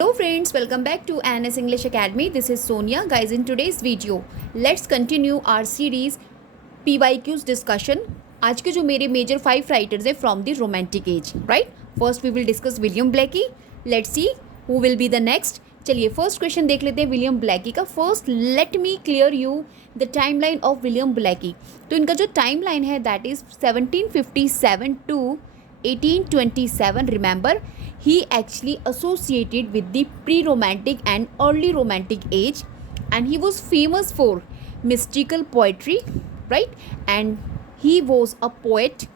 Hello friends, welcome back to NS English Academy. This is Sonia. Guys, in today's video, let's continue our series PYQs discussion. आज के जो मेरे major 5 writers है from the romantic age, right. First we will discuss William Blake. Let's see who will be the next. चलिए first question देख लेते हैं William Blackie का. First let me clear you the timeline of William Blake. तो इनका जो timeline है that is 1757 to 1827. Remember, he actually associated with the pre-romantic and early romantic age, and he was famous for mystical poetry, right? And he was a poet,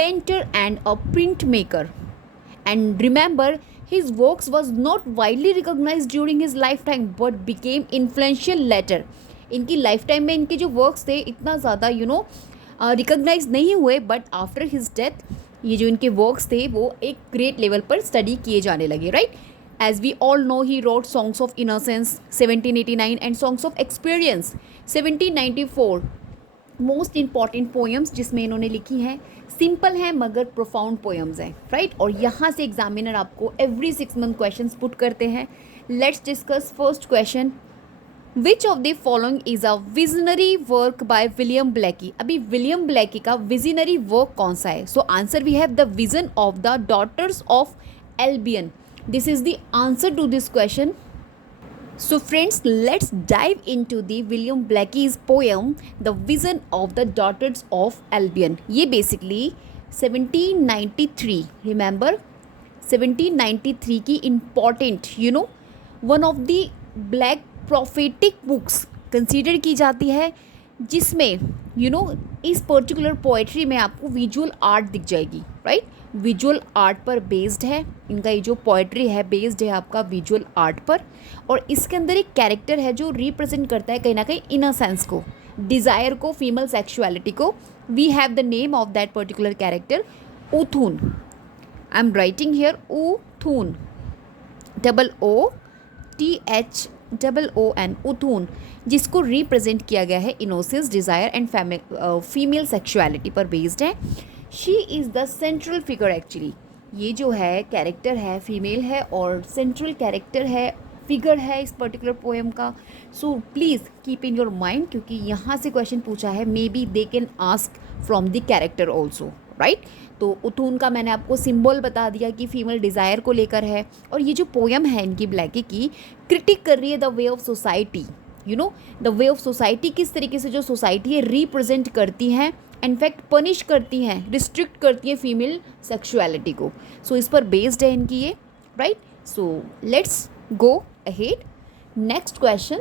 painter and a printmaker. And remember, his works was not widely recognized during his lifetime but became influential later. इनकी life time में इनके जो works थे इतना ज़्यादा recognise नहीं हुए, but after his death ये जो इनके वर्क्स थे वो एक ग्रेट लेवल पर स्टडी किए जाने लगे, right. As we all know he wrote songs of innocence 1789 and songs of experience 1794. Most important poems जिसमें इन्होंने लिखी हैं सिंपल हैं मगर प्रोफाउंड पोएम्स हैं, राइट. और यहाँ से एग्जामिनर आपको एवरी 6 मंथ क्वेश्चन पुट करते हैं. Let's discuss first question. Which of the following is a visionary work by William Blackie. अभी विलियम ब्लैकी का विजनरी वर्क कौन सा है? So answer we have the vision of the daughters of Albion. This is the answer to this question. So friends, let's dive into the William Blackie's poem The Vision of the Daughters of Albion. ये basically 1793, remember 1793 की important, one of the black prophetic books consider की जाती है, जिसमें इस particular poetry में आपको visual art दिख जाएगी, राइट. विजुअल आर्ट पर बेस्ड है इनका ये जो पोएट्री है, बेस्ड है आपका विजुअल आर्ट पर. और इसके अंदर एक कैरेक्टर है जो रिप्रेजेंट करता है कहीं ना कहीं इनोसेंस को, डिज़ायर को, फीमेल सेक्सुअलिटी को. We have the name of that particular character Oothoon. I am writing here Oothoon, OOTHOON, Oothoon, जिसको रिप्रेजेंट किया गया है innocence, desire and female sexuality पर बेस्ड है. She is the central figure actually. ये जो है कैरेक्टर है फीमेल है और सेंट्रल कैरेक्टर है, फिगर है इस पर्टिकुलर पोएम का. So please keep in your mind, क्योंकि यहाँ से क्वेश्चन पूछा है, may be they can ask from the character also, right. तो उथून का मैंने आपको सिंबल बता दिया कि फीमेल डिज़ायर को लेकर है. और ये जो पोएम है इनकी ब्लैकी की, क्रिटिक कर रही है the way of society. The way of society, किस तरीके से जो सोसाइटी है रिप्रेजेंट करती हैं, इनफैक्ट पनिश करती हैं, रिस्ट्रिक्ट करती हैं फीमेल सेक्सुअलिटी को. सो इस पर बेस्ड है इनकी ये, right. So let's go ahead. Next question.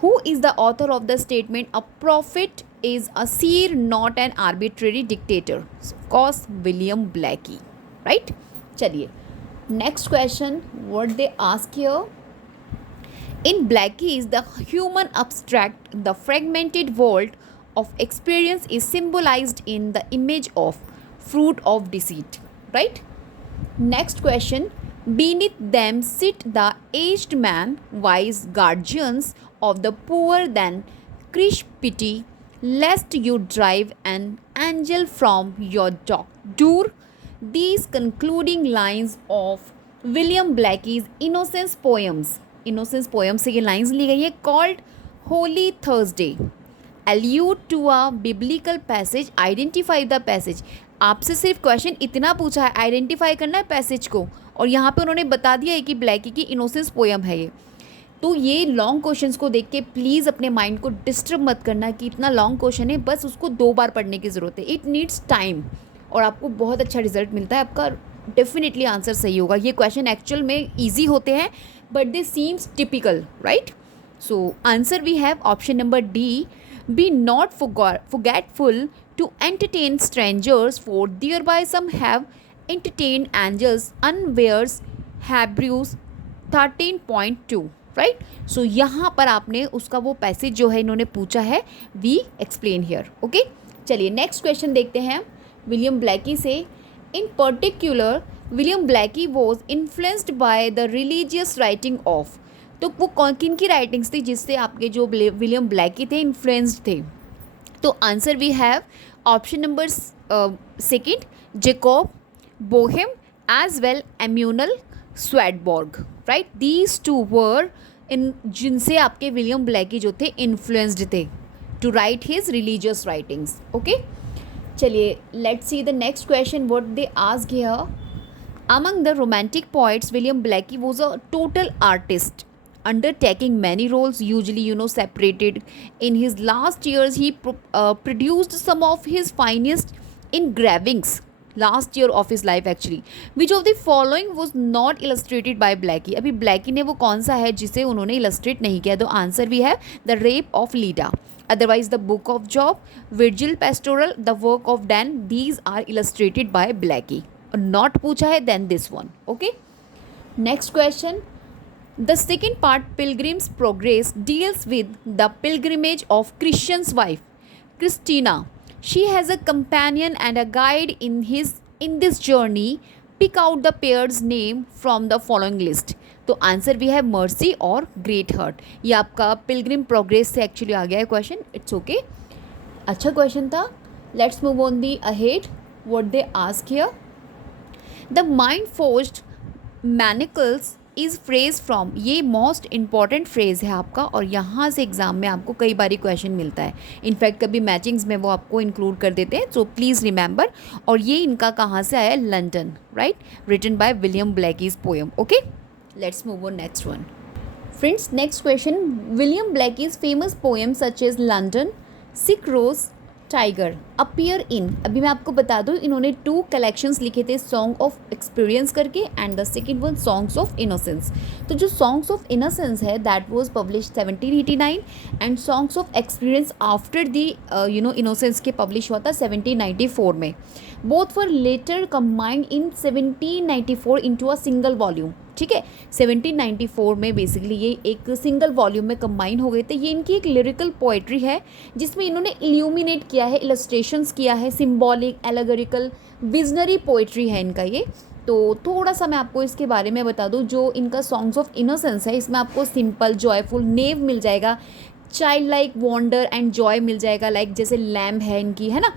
Who is the author of the statement a prophet is a seer, not an arbitrary dictator? So, of course, William Blackie, right? चलिए next question. What they ask here? In Blackie's the human abstract, the fragmented world of experience is symbolized in the image of fruit of deceit, right? Next question. Beneath them sit the aged man, wise guardians of the poor, then crush pity, lest you drive an angel from your door. These concluding lines of William Blackie's Innocence poems. Innocence poems से ये lines ली गई है, called Holy Thursday, allude to a biblical passage. Identify the passage. आपसे सिर्फ question इतना पूछा है, identify करना है पैसेज को, और यहाँ पे उन्होंने बता दिया है कि ब्लैकी की इनोसेंस पोएम है ये. तो ये लॉन्ग क्वेश्चंस को देख के प्लीज़ अपने माइंड को डिस्टर्ब मत करना कि इतना लॉन्ग क्वेश्चन है, बस उसको 2 बार पढ़ने की ज़रूरत है. इट नीड्स टाइम और आपको बहुत अच्छा रिजल्ट मिलता है, आपका डेफिनेटली आंसर सही होगा. ये क्वेश्चन एक्चुअल में ईजी होते हैं but they seems typical, right. So answer we have option number D. Be not forgetful to entertain strangers, for thereby some have entertained angels. Unawares, Hebrews 13.2, right. So यहाँ पर आपने उसका वो passage जो है इन्होंने पूछा है, वी एक्सप्लेन हियर, ओके. चलिए नेक्स्ट क्वेश्चन देखते हैं विलियम ब्लैकी से. इन particular William Blackie was influenced by the religious writing of. तो वो किन की राइटिंग्स थी जिससे आपके जो विलियम ब्लैकी थे इन्फ्लुएंस्ड थे? तो answer we have option number second, Jacob Boehme, as well Emanuel Swedenborg, right. These two were इन जिनसे आपके विलियम ब्लैकी जो थे इन्फ्लुएंस्ड थे to write his religious writings. Okay, चलिए let's see the next question what they asked here. Among the romantic poets, William Blackie was a total artist, undertaking many roles, usually, separated. In his last years, he produced some of his finest engravings. Last year of his life, actually. Which of the following was not illustrated by Blackie? अभी Blackie ने वो कौन सा है जिसे उन्होंने illustrate नहीं किया? तो आंसर भी है The Rape of Leda. Otherwise, the Book of Job, Virgil Pastoral, the work of Dan. These are illustrated by Blackie. Not पूछा है then this one. Okay, next question. The second part, Pilgrim's Progress, deals with the pilgrimage of Christian's wife Christina. She has a companion and a guide in this journey. Pick out the pair's name from the following list. तो answer भी है mercy और great hurt. ये आपका Pilgrim progress से actually आ गया है question. It's okay, अच्छा क्वेश्चन था. Let's move on the ahead. What they ask here. The mind forged manacles is phrase from. ये मोस्ट इंपॉर्टेंट फ्रेज है आपका और यहाँ से एग्जाम में आपको कई बारी क्वेश्चन मिलता है. इनफैक्ट कभी मैचिंग्स में वो आपको इंक्लूड कर देते हैं. So please remember. और ये इनका कहाँ से आया? London, right. Written by William Blake's poem. Okay, let's move on next one. Friends, next question. William Blake's famous poem such as London, sick rose, tiger appear in. अभी मैं आपको बता दूँ, इन्होंने 2 कलेक्शंस लिखे थे, सॉन्ग ऑफ एक्सपीरियंस करके and the second one songs of innocence. तो जो सॉन्ग्स ऑफ इनोसेंस है that was publish 1789 and songs of experience after the innocence के पब्लिश हुआ था 1794 में. Both were later combined in 1794 into a single volume. ठीक है, 1794 में बेसिकली ये एक सिंगल वॉल्यूम में कंबाइन हो गए थे. ये इनकी एक लिरिकल पोइट्री है जिसमें इन्होंने इल्यूमिनेट किया है, इलस्ट्रेशंस किया है, सिम्बॉलिक, एलेगोरिकल, विजनरी पोइट्री है इनका ये. तो थोड़ा सा मैं आपको इसके बारे में बता दूँ. जो इनका सॉन्ग्स ऑफ इनोसेंस है इसमें आपको सिंपल, जॉयफुल, नेव मिल जाएगा, child like, wonder and joy मिल जाएगा, लाइक जैसे लैम्ब है इनकी, है ना.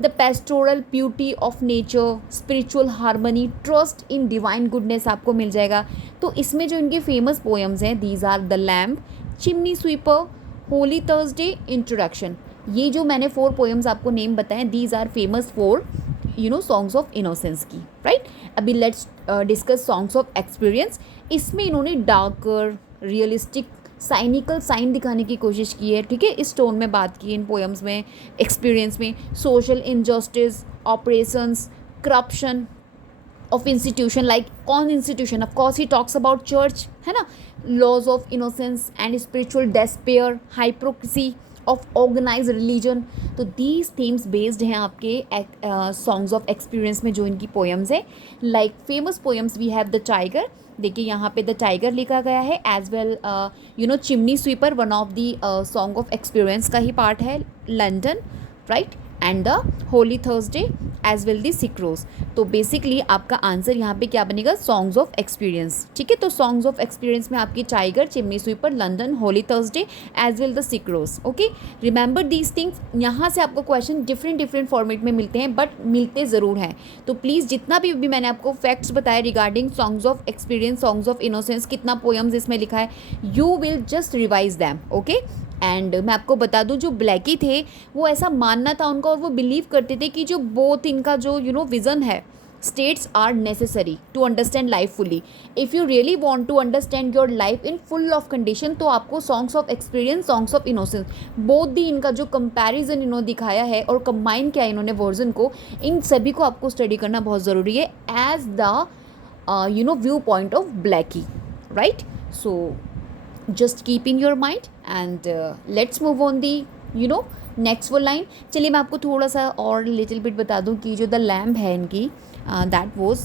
The pastoral beauty of nature, spiritual harmony, trust in divine goodness आपको मिल जाएगा. तो इसमें जो इनके फेमस पोएम्स हैं these are the lamp, chimney sweeper, holy Thursday, introduction. ये जो मैंने 4 पोएम्स आपको नेम बताएं these are famous for songs of innocence की, राइट. अभी let's discuss songs of experience. इसमें इन्होंने डार्कर, रियलिस्टिक, साइनिकल साइन दिखाने की कोशिश की है. ठीक है, इस टोन में बात की इन पोएम्स में, एक्सपीरियंस में. Social injustice, operations, corruption of institution, like कौन institution, of course he talks about church, है ना. Laws of innocence and spiritual despair, hypocrisy of organize religion. तो दीज थीम्स बेस्ड हैं आपके सॉन्ग्स ऑफ एक्सपीरियंस में जो इनकी पोएम्स है. Like famous poems we have the tiger. देखिए यहाँ पे द टाइगर लिखा गया है. As well chimney sweeper one of the song of experience का ही पार्ट है. London, right, and the holy Thursday as well the sick rose. तो बेसिकली आपका आंसर यहाँ पे क्या बनेगा? Songs of experience. ठीक है, तो सॉन्ग्स ऑफ एक्सपीरियंस में आपकी tiger, chimney sweeper, London, holy Thursday as well the sick rose. Okay, remember these things. यहाँ से आपको क्वेश्चन डिफरेंट फॉर्मेट में मिलते हैं बट मिलते ज़रूर हैं. तो प्लीज़ जितना भी मैंने आपको फैक्ट्स बताए regarding songs of experience, songs of innocence, कितना पोएम्स इसमें लिखा है, you will just revise them. Okay, and मैं आपको बता दूं जो ब्लैकी थे वो ऐसा मानना था उनका और वो बिलीव करते थे कि जो बोथ इनका जो विज़न है, states are necessary to understand life fully. If you really want to understand your life in full of condition तो आपको songs of experience, songs of innocence, both दी इनका जो comparison इन्होंने दिखाया है और combine किया इन्होंने वर्जन को, इन सभी को आपको स्टडी करना बहुत ज़रूरी है as the view point of Blackie, right. So just keep in your mind and let's move on the next वो लाइन. चलिए मैं आपको थोड़ा सा और लिटिल बिट बता दूं कि जो द लैम्प है इनकी दैट वॉज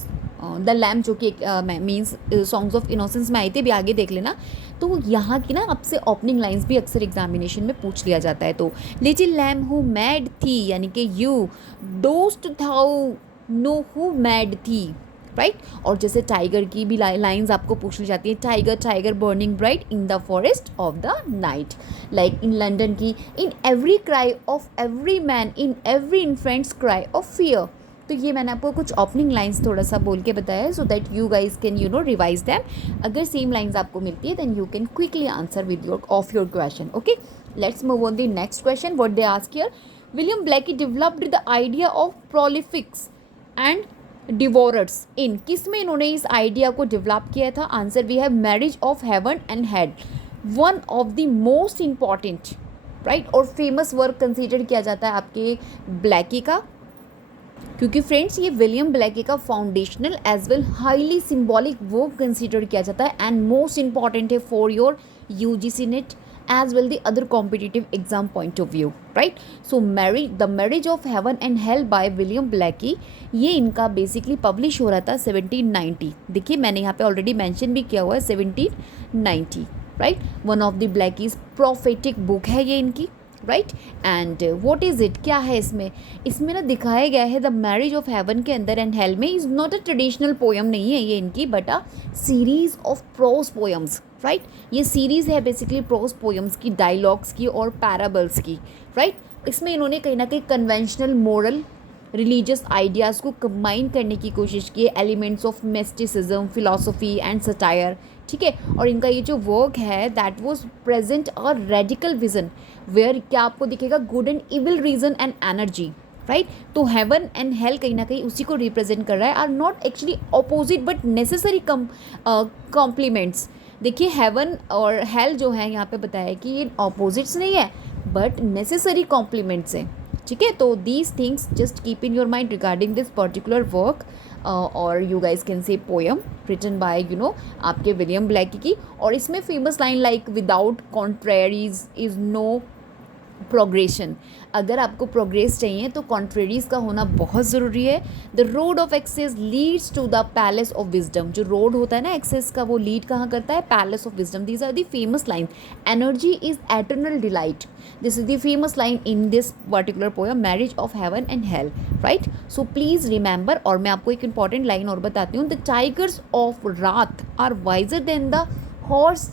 द लैम्प जो कि मीन्स सॉन्ग्स ऑफ इनोसेंस में आई थी. अभी आगे देख लेना. तो यहाँ की ना आपसे ओपनिंग लाइंस भी अक्सर एग्जामिनेशन में पूछ लिया जाता है. तो little lamp who made thee, यानी कि you dost thou know who made thee, right. और जैसे टाइगर की भी लाइंस आपको पूछ ली जाती है. Tiger tiger burning bright in the forest of the night. Like in London की in every cry of every man, in every infant's cry of fear, तो ये मैंने आपको कुछ ओपनिंग लाइंस थोड़ा सा बोल के बताया है, so that you guys can revise them. अगर सेम लाइंस आपको मिलती है then you can quickly answer with your question. Okay, let's move on the next question. What they ask here, William Blake developed the idea of prolifics and devourers in, किस में इन्होंने इस आइडिया को डेवलप किया था? Answer we have marriage of heaven and hell, one of the most important right और फेमस वर्क कंसिडर किया जाता है आपके ब्लैकी का, क्योंकि फ्रेंड्स ये विलियम ब्लैकी का foundational as well highly symbolic work consider किया जाता है एंड मोस्ट इंपॉर्टेंट है for your UGC NET as well the other competitive exam point of view, right? So the marriage of heaven and hell by William Blackie, ये इनका basically publish हो रहा था 1790. देखिए मैंने यहाँ पे ऑलरेडी मेंशन भी किया हुआ है 1790, right? One of the Blake's prophetic book है ये इनकी, right? And what is it, क्या है इसमें? इसमें ना दिखाया गया है द मैरिज ऑफ हेवन के अंदर एंड हेल में is not a traditional poem नहीं है ये इनकी, but a series of pros poems, right? ये सीरीज़ है बेसिकली प्रोज पोएम्स की, डायलॉग्स की और पैराबल्स की, राइट? इसमें इन्होंने कहीं ना कहीं कन्वेंशनल मोरल रिलीजियस आइडियाज़ को कंबाइन करने की कोशिश की है, elements of mysticism, philosophy and satire, ठीक है? और इनका ये जो वर्क है that was present a radical vision where क्या आपको दिखेगा, good and evil reason and energy, right? तो हेवन एंड हेल कहीं ना कहीं उसी को रिप्रेजेंट कर रहा है, are not actually opposite but necessary complements. देखिए हेवन और हेल जो है यहाँ पे बताया है कि ये ऑपोजिट्स नहीं है बट नेसेसरी कॉम्प्लीमेंट्स हैं, ठीक है? तो these things just keep in your mind regarding this particular work और you guys can say poem written by आपके विलियम ब्लैकी की. और इसमें famous line like without contraries is no progression, अगर आपको प्रोग्रेस चाहिए तो कॉन्ट्रेरीज का होना बहुत ज़रूरी है. The road of excess leads to the palace of wisdom, जो रोड होता है ना एक्सेस का वो लीड कहाँ करता है, palace of wisdom. These are the famous line. Energy is eternal delight, this is the famous line in this particular poem marriage of heaven and hell, right? So please remember. और मैं आपको एक important line और बताती हूँ, the tigers of wrath are wiser than the horse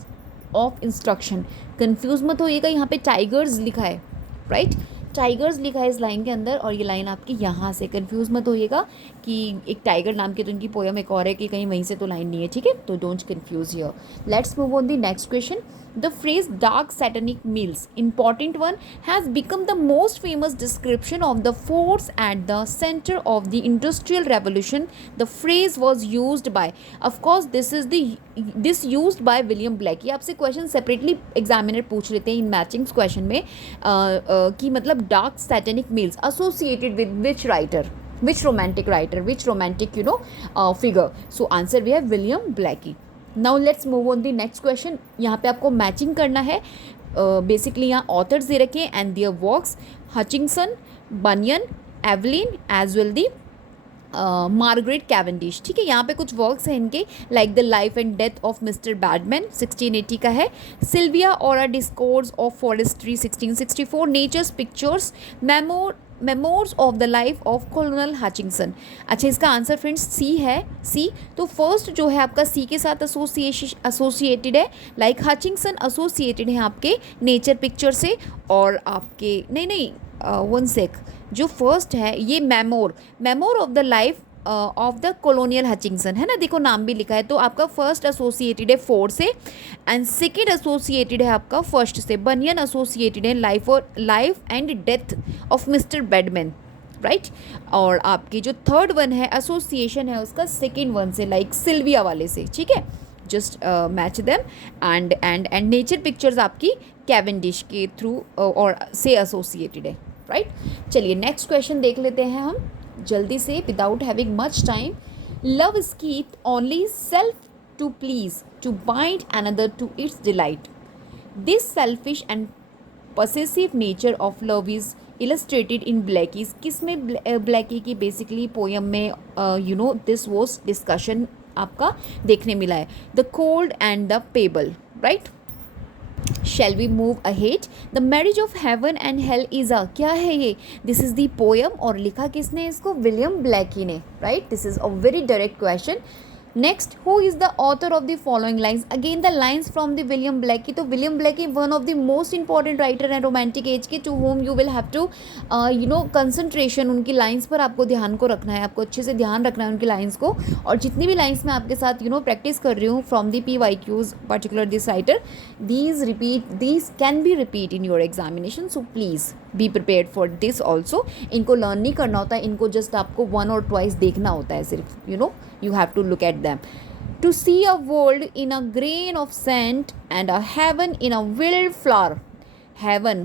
of instruction. Confuse मत होइएगा, यहाँ पे टाइगर्स लिखा है, राइट? टाइगर्स लिखा है इस लाइन के अंदर और ये लाइन आपकी यहाँ से, कंफ्यूज मत होइएगा कि एक टाइगर नाम की तो इनकी पोएम एक और है कि कहीं वहीं से तो लाइन नहीं है, ठीक है? तो don't confuse here. Let's move on the next question. The phrase dark satanic meals, important one, has become the most famous description of the force at the center of the industrial revolution. The phrase was used by, of course this used by William Blackie. आपसे question separately examiner पूछ लेते हैं इन matchings question में कि मतलब dark satanic mills associated with which writer, which romantic writer, which romantic figure. So answer we have William Blackie. Now let's move on the next question. यहाँ पे आपको मैचिंग करना है. बेसिकली यहाँ ऑथर्स दे रखे हैं and their works, Hutchinson, Bunyan, Evelyn as well the Margaret Cavendish, ठीक है? यहाँ पे कुछ वर्क्स हैं इनके like the life and death of mister Badman 1680 का है, सिल्विया और a discourse of forestry 1664, nature's pictures, memoirs of the life of colonel Hutchinson. अच्छा, इसका आंसर फ्रेंड्स सी है. सी तो फर्स्ट जो है आपका सी के साथ एसोसिएटेड है, लाइक हचिंगसन एसोसिएटेड है आपके नेचर पिक्चर से, और आपके नहीं वन सेक, जो फर्स्ट है ये memoir of the life of the colonial Hutchinson है ना, देखो नाम भी लिखा है. तो आपका फर्स्ट एसोसिएटेड है 4 से एंड सेकेंड एसोसिएटेड है आपका फर्स्ट से. बनियन एसोसिएटेड है life and death of mister badman, right? और आपकी जो थर्ड वन है एसोसिएशन है उसका सेकेंड वन से, लाइक सिल्विया वाले से, ठीक है? Just match them and nature pictures आपकी कैवेंडिश के थ्रू और से एसोसिएटेड है, राइट? चलिए नेक्स्ट क्वेश्चन देख लेते हैं हम जल्दी से without having much time. Love is keep only self to please to bind another to its delight. This selfish and possessive nature of love is illustrated in Blackie's, किसमें Blackie की basically poem में this was discussion आपका देखने मिला है. The cold and the payable, right? Shall we move ahead? The marriage of heaven and hell is a, क्या है ये? This is the poem और लिखा किसने इसको? विलियम ब्लैकी ने, right? This is a very direct question. Next, who is the author of the following lines, again the lines from the William Blake. तो William Blake one of the most important writer हैं romantic age के, to whom you will have to concentration, उनकी लाइन्स पर आपको ध्यान को रखना है, आपको अच्छे से ध्यान रखना है उनकी लाइन्स को। और जितनी भी लाइन्स मैं आपके साथ प्रैक्टिस कर रही हूँ from the PYQs particular this writer, these can be repeat in your examination, so please be prepared for this also. इनको लर्न नहीं करना होता है, इनको जस्ट आपको 1 और 2 देखना होता है सिर्फ, you have to look at them. To see a world in a grain of sand and a heaven in a wild flower. Heaven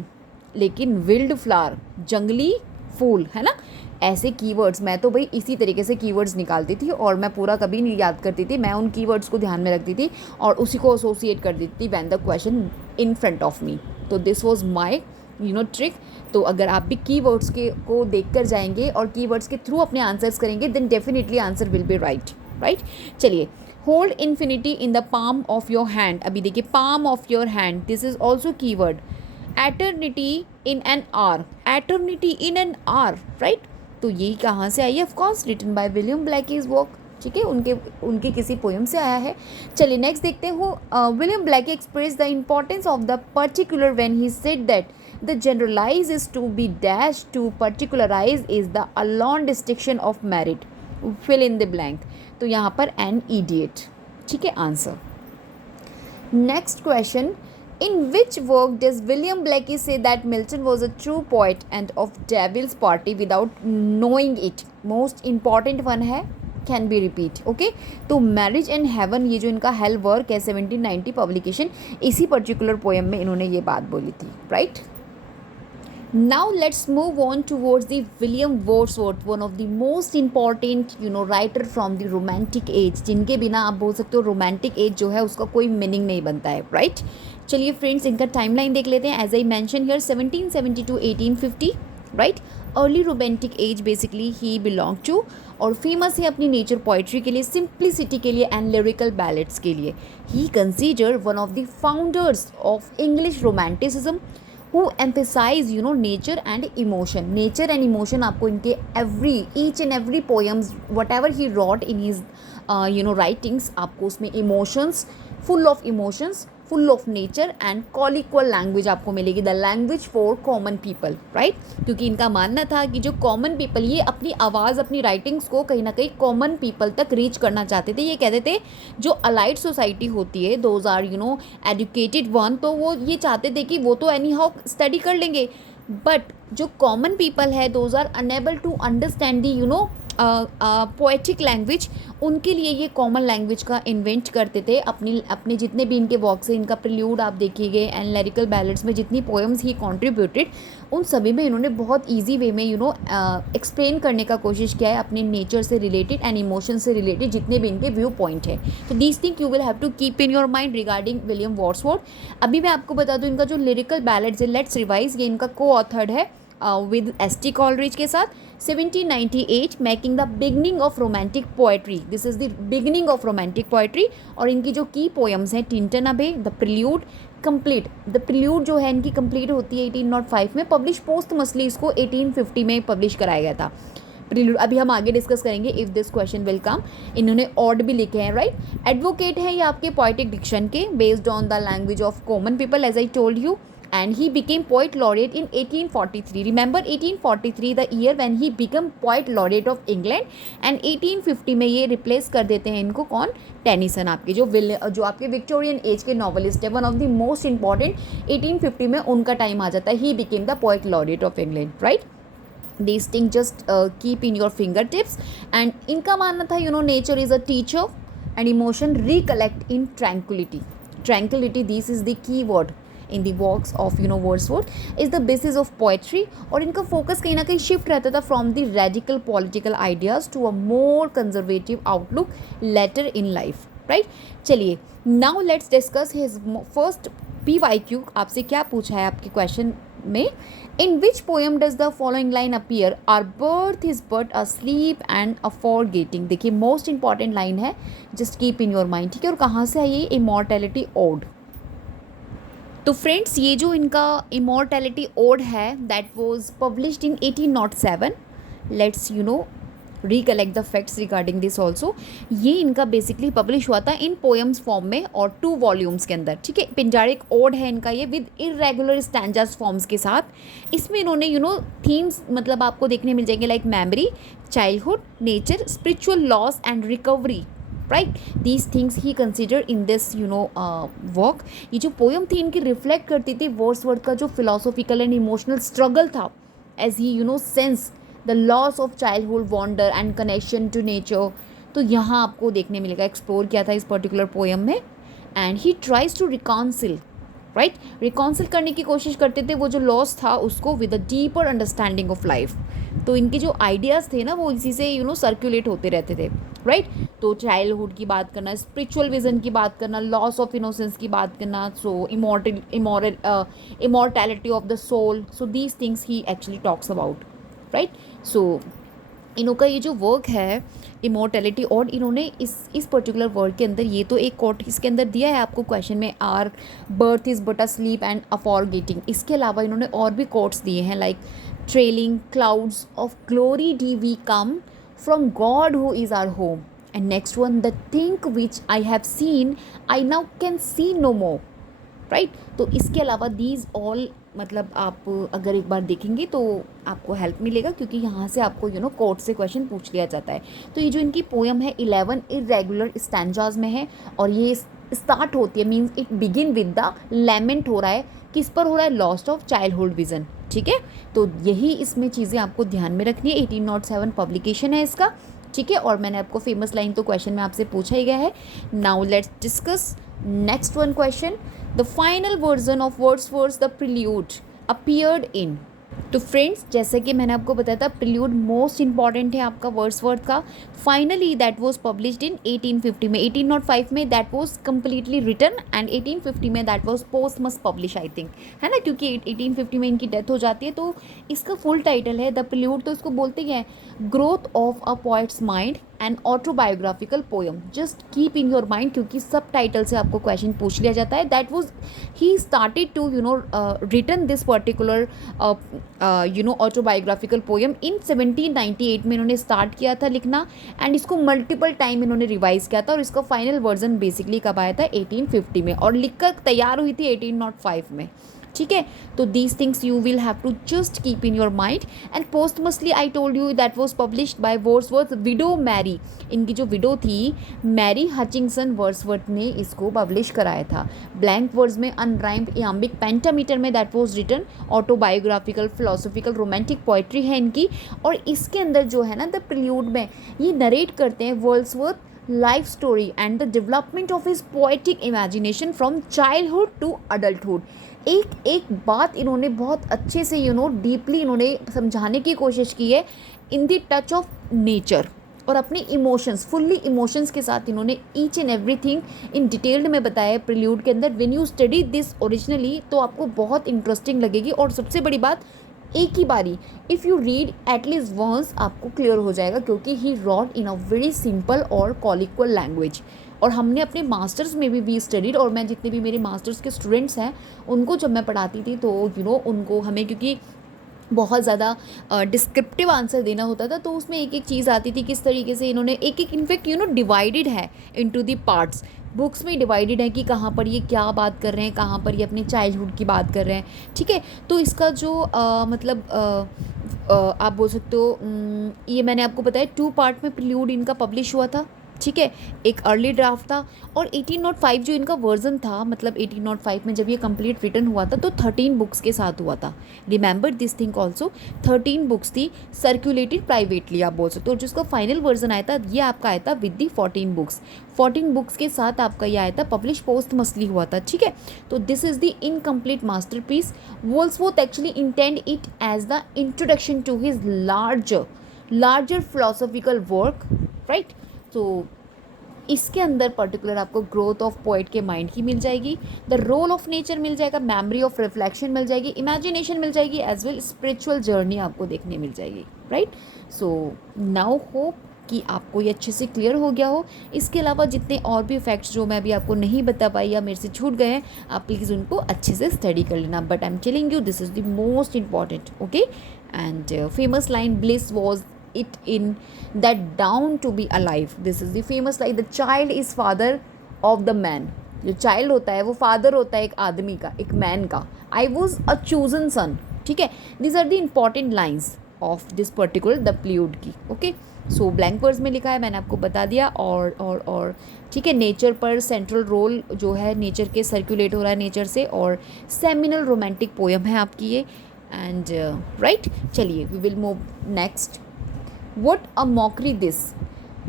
लेकिन wild flower, जंगली फूल, है ना। ऐसे कीवर्ड्स, मैं तो भाई इसी तरीके से कीवर्ड्स निकालती थी और मैं पूरा कभी नहीं याद करती थी, मैं उन कीवर्ड्स को ध्यान में रखती थी और उसी को एसोसिएट कर देती थी when the question in front of me. तो दिस वाज माय ट्रिक। तो अगर आप भी कीवर्ड्स को देख कर जाएंगे और कीवर्ड्स के थ्रू अपने आंसर्स करेंगे, then definitely answer will be right. चलिए, hold infinity in the palm of your hand. अभी देखिए, palm of your hand, this is also keyword. Eternity in an hour, eternity in an hour, right. तो ये कहाँ से आई है? Of course written by William Blake's work, ठीक है, उनके किसी पोएम से आया है। चलिए नेक्स्ट देखते हैं। William Blackie express the importance of the particular when he said that the generalize is to be dash, to particularize is the alone distinction of merit, fill in the blank। तो यहाँ पर an idiot, ठीक है answer. Next question, in which work does William Blackie say that Milton was a true poet and of devil's party without knowing it? most important one है, can be repeat, okay. तो marriage and heaven, ये जो इनका hello work है 1790 publication, इसी particular poem में इन्होंने ये बात बोली थी, right. Now let's move on towards the William Wordsworth, one of the most important writer from the romantic age, जिनके बिना आप बोल सकते हो रोमांटिक एज जो है उसका कोई मीनिंग नहीं बनता है, राइट। चलिए फ्रेंड्स, इनका टाइमलाइन देख लेते हैं। As I mention here 1770 to 1850, right. Early romantic age basically ही बिलोंग टू, और फेमस है अपनी नेचर पोइट्री के लिए, सिंप्लिसिटी के लिए एंड लिरिकल बैलेट्स के लिए। He consider one of the founders of English romanticism who emphasize nature and emotion। nature and emotion आपको इनके each and every poems whatever he wrote in his writings, आपको उसमें emotions, full of emotions, full of nature and colloquial language आपको मिलेगी, the language for common people, right. क्योंकि इनका मानना था कि जो कॉमन पीपल, ये अपनी आवाज़, अपनी राइटिंग्स को कहीं ना कहीं कॉमन पीपल तक रीच करना चाहते थे। ये कहते थे जो अलाइड सोसाइटी होती है, दोज आर एजुकेटेड वन, तो वो ये चाहते थे कि वो तो एनी हाउ स्टडी कर लेंगे, बट जो कॉमन पीपल है those are unable to understand the poetic language. उनके लिए ये कॉमन लैंग्वेज का इन्वेंट करते थे। अपने जितने भी इनके वर्क्स हैं, इनका प्रिल्यूड आप देखिएगा एंड लिरिकल बैलेट्स में जितनी पोएम्स ही कॉन्ट्रीब्यूटेड, उन सभी में इन्होंने बहुत ईजी वे में एक्सप्लेन करने का कोशिश किया है अपने नेचर से रिलेटेड एंड इमोशन से रिलेटेड जितने भी इनके व्यू पॉइंट है। तो these thing you will have to keep in your mind regarding William Wordsworth. अभी मैं आपको बता दूँ, इनका जो लिरिकल बैलेट्स है, लेट्स रिवाइज, ये इनका को ऑथर्ड है विद एस.टी. कॉलरिज के साथ, 1798, making the beginning of romantic poetry. This is the beginning of romantic poetry. और इनकी जो की पोएम्स हैं, टिंटन अबे, the prelude complete, the prelude जो है इनकी कंप्लीट होती है 1805 में, पब्लिश पोस्टमसली इसको 1850 में पब्लिश कराया गया था प्रिल्यूड। अभी हम आगे डिस्कस करेंगे if this question will come. इन्होंने ऑड भी लिखे हैं, राइट। एडवोकेट है ये आपके पोएटिक डिक्शन के, based on the language of common people, as I told you, and he became poet laureate in 1843। remember 1843 the year when he became poet laureate of England, and 1850 में ये replace कर देते हैं इनको, कौन? Tennyson, आपके जो आपके विक्टोरियन एज के नॉवलिस्ट है, one of the most important. 1850 में उनका टाइम आ जाता है, he became the poet laureate of England, right. This thing just keep in your finger tips. And इनका मानना था nature is a teacher and emotion recollect in tranquillity. Tranquillity, this is the key word in the works of Wordsworth, is the basis of poetry। और इनका focus कहीं ना कहीं shift रहता था from the radical political ideas to a more conservative outlook later in life, right। चलिए, now let's discuss his first PYQ। आपसे क्या पूछा है आपके क्वेश्चन में, in which poem does the following line appear, our birth is but a sleep and a forgetting। देखिए most important line है, just keep in your mind, ठीक है। और कहाँ से आई है? Immortality odd. तो फ्रेंड्स, ये जो इनका इमॉर्टैलिटी ओड है, that was published in 1807। Let's recollect the facts regarding this also. ये इनका बेसिकली पब्लिश हुआ था इन पोएम्स फॉर्म में और 2 वॉल्यूम्स के अंदर, ठीक है। पिंजारिक ओड है इनका ये, विद इरेगुलर स्टैंजास फॉर्म्स के साथ। इसमें इन्होंने थीम्स मतलब आपको देखने मिल जाएंगे like memory, childhood, nature, spiritual loss and recovery, right. These things he consider in this work. ये जो पोएम थी इनकी रिफ्लेक्ट करती थी वर्ड्सवर्थ का जो फिलोसॉफिकल एंड इमोशनल स्ट्रगल था, as he sense the loss of childhood wonder and connection to nature. तो यहाँ आपको देखने मिलेगा, एक्सप्लोर किया था इस पर्टिकुलर पोएम में। And he tries to reconcile, right, reconcile करने की कोशिश करते थे वो जो लॉस था उसको with a deeper understanding of life. तो इनके जो आइडियाज़ थे ना वो इसी से सर्कुलेट होते रहते थे, राइट। तो चाइल्डहुड की बात करना, स्पिरिचुअल विजन की बात करना, लॉस ऑफ इनोसेंस की बात करना, so immortality of the soul, so these things he actually talks about, right. So इनका ये जो वर्क है इमॉर्टैलिटी, और इन्होंने इस पर्टिकुलर वर्क के अंदर ये तो एक कोट इसके अंदर दिया है आपको क्वेश्चन में, our birth is but a sleep and a forgetting. इसके अलावा इन्होंने और भी कोट्स दिए हैं like trailing clouds of glory do we come from God who is our home, and next one the thing which I have seen I now can see no more, right. तो इसके अलावा these all मतलब आप अगर एक बार देखेंगे तो आपको हेल्प मिलेगा, क्योंकि यहाँ से आपको कोर्ट से क्वेश्चन पूछ लिया जाता है। तो ये जो इनकी पोएम है 11 इरेगुलर स्टैंजाज में है, और ये स्टार्ट होती है means it begin with the lament हो रहा है, किस पर हो रहा है, लॉस्ट ऑफ चाइल्डहुड विजन, ठीक है। तो यही इसमें चीज़ें आपको ध्यान में रखनी है। 1807 पब्लिकेशन है इसका, ठीक है। और मैंने आपको फेमस लाइन तो क्वेश्चन में आपसे पूछा ही गया है। Now let's discuss next one question. The final version of Wordsworth the prelude appeared in. तो फ्रेंड्स जैसे कि मैंने आपको बताया था प्रिल्यूड मोस्ट इंपॉर्टेंट है आपका वर्ड्सवर्थ का। Finally that was published in 1850 में, 1805 में that was completely written, and 1850 में that was posthumous publish I think, है ना, क्योंकि 1850 में इनकी डेथ हो जाती है। तो इसका फुल टाइटल है द प्रिल्यूड, तो इसको बोलते हैं growth of a poets mind and autobiographical poem. Just keep in your mind, क्योंकि सब टाइटल से आपको क्वेश्चन पूछ लिया जाता है। That was he started to written this particular autobiographical poem in 1798 में इन्होंने स्टार्ट किया था लिखना, एंड इसको मल्टीपल टाइम इन्होंने रिवाइज किया था, और इसका फाइनल वर्जन बेसिकली कब आया था 1850 में, और लिखकर तैयार हुई थी 1805 में, ठीक है। तो these things you will have to just keep in your mind. And posthumously I told you that was published by Wordsworth widow Mary. इनकी जो विडो थी मैरी हचिंगसन वर्ड्सवर्थ ने इसको पब्लिश कराया था। ब्लैंक वर्ड्स में अनराइम्ड इयाम्बिक पेंटामीटर में that was written. Autobiographical philosophical romantic poetry है इनकी, और इसके अंदर जो है ना द प्रिल्यूड में ये नरेट करते हैं Wordsworth life story and the development of his poetic imagination from childhood to adulthood. एक एक बात इन्होंने बहुत अच्छे से डीपली इन्होंने समझाने की कोशिश की है in the touch of nature, और अपने इमोशंस फुल्ली इमोशंस के साथ इन्होंने each and everything in detailed में बताया है प्रिल्यूड के अंदर। When you study this originally तो आपको बहुत इंटरेस्टिंग लगेगी, और सबसे बड़ी बात एक ही बारी if you read at least once आपको क्लियर हो जाएगा, क्योंकि he wrote in a very simple और कॉलिक्वल लैंग्वेज। और हमने अपने मास्टर्स में भी स्टडीड, और मैं जितने भी मेरे मास्टर्स के स्टूडेंट्स हैं उनको जब मैं पढ़ाती थी तो उनको हमें क्योंकि बहुत ज़्यादा डिस्क्रिप्टिव आंसर देना होता था, तो उसमें एक एक चीज़ आती थी किस तरीके से इन्होंने एक एक इनफैक्ट डिवाइडेड है इनटू द पार्ट्स। बुक्स में डिवाइडेड है कि कहाँ पर ये क्या बात कर रहे हैं, कहाँ पर ये अपने चाइल्डहुड की बात कर रहे हैं, ठीक है। तो इसका जो आप बोल सकते हो ये मैंने आपको बताया 2 पार्ट में प्रिल्यूड इनका पब्लिश हुआ था, ठीक है। एक अर्ली ड्राफ्ट था, और 1805 जो इनका वर्जन था, मतलब 1805 में जब ये कंप्लीट रिटन हुआ था तो 13 बुक्स के साथ हुआ था। Remember this thing also, 13 books थी सर्कुलेटेड प्राइवेटली आप बोल सकते हो। और जिसका फाइनल वर्जन आया था ये आपका आया था विद दी 14 बुक्स, 14 बुक्स के साथ आपका ये आया था, पब्लिश पोस्टमसली हुआ था, ठीक है। तो this is the incomplete masterpiece. Wordsworth actually intend it as the introduction to his larger philosophical work, right. तो इसके अंदर पर्टिकुलर आपको ग्रोथ ऑफ पोएट के माइंड की मिल जाएगी, द रोल ऑफ नेचर मिल जाएगा, मेमोरी ऑफ रिफ्लेक्शन मिल जाएगी, इमेजिनेशन मिल जाएगी, एज वेल स्पिरिचुअल जर्नी आपको देखने मिल जाएगी, राइट। सो नाउ होप कि आपको ये अच्छे से क्लियर हो गया हो। इसके अलावा जितने और भी फैक्ट्स जो मैं अभी आपको नहीं बता पाई या मेरे से छूट गए हैं, आप प्लीज़ उनको अच्छे से स्टडी कर लेना, but I am telling you this is the most important, okay. And famous line bliss was it in that down to be alive. This is the famous line, the child is father of the man. जो child होता है वो father होता है एक आदमी का, एक मैन का. I was a chosen son. ठीक है, these are the important lines of this particular the prelude की. ओके, सो ब्लैंक वर्ड्स में लिखा है, मैंने आपको बता दिया. और ठीक है, नेचर पर सेंट्रल रोल जो है, नेचर के सर्कुलेट हो रहा है नेचर से, और सेमिनल रोमांटिक पोएम है आपकी ये. एंड राइट, चलिए we will move next. What a mockery this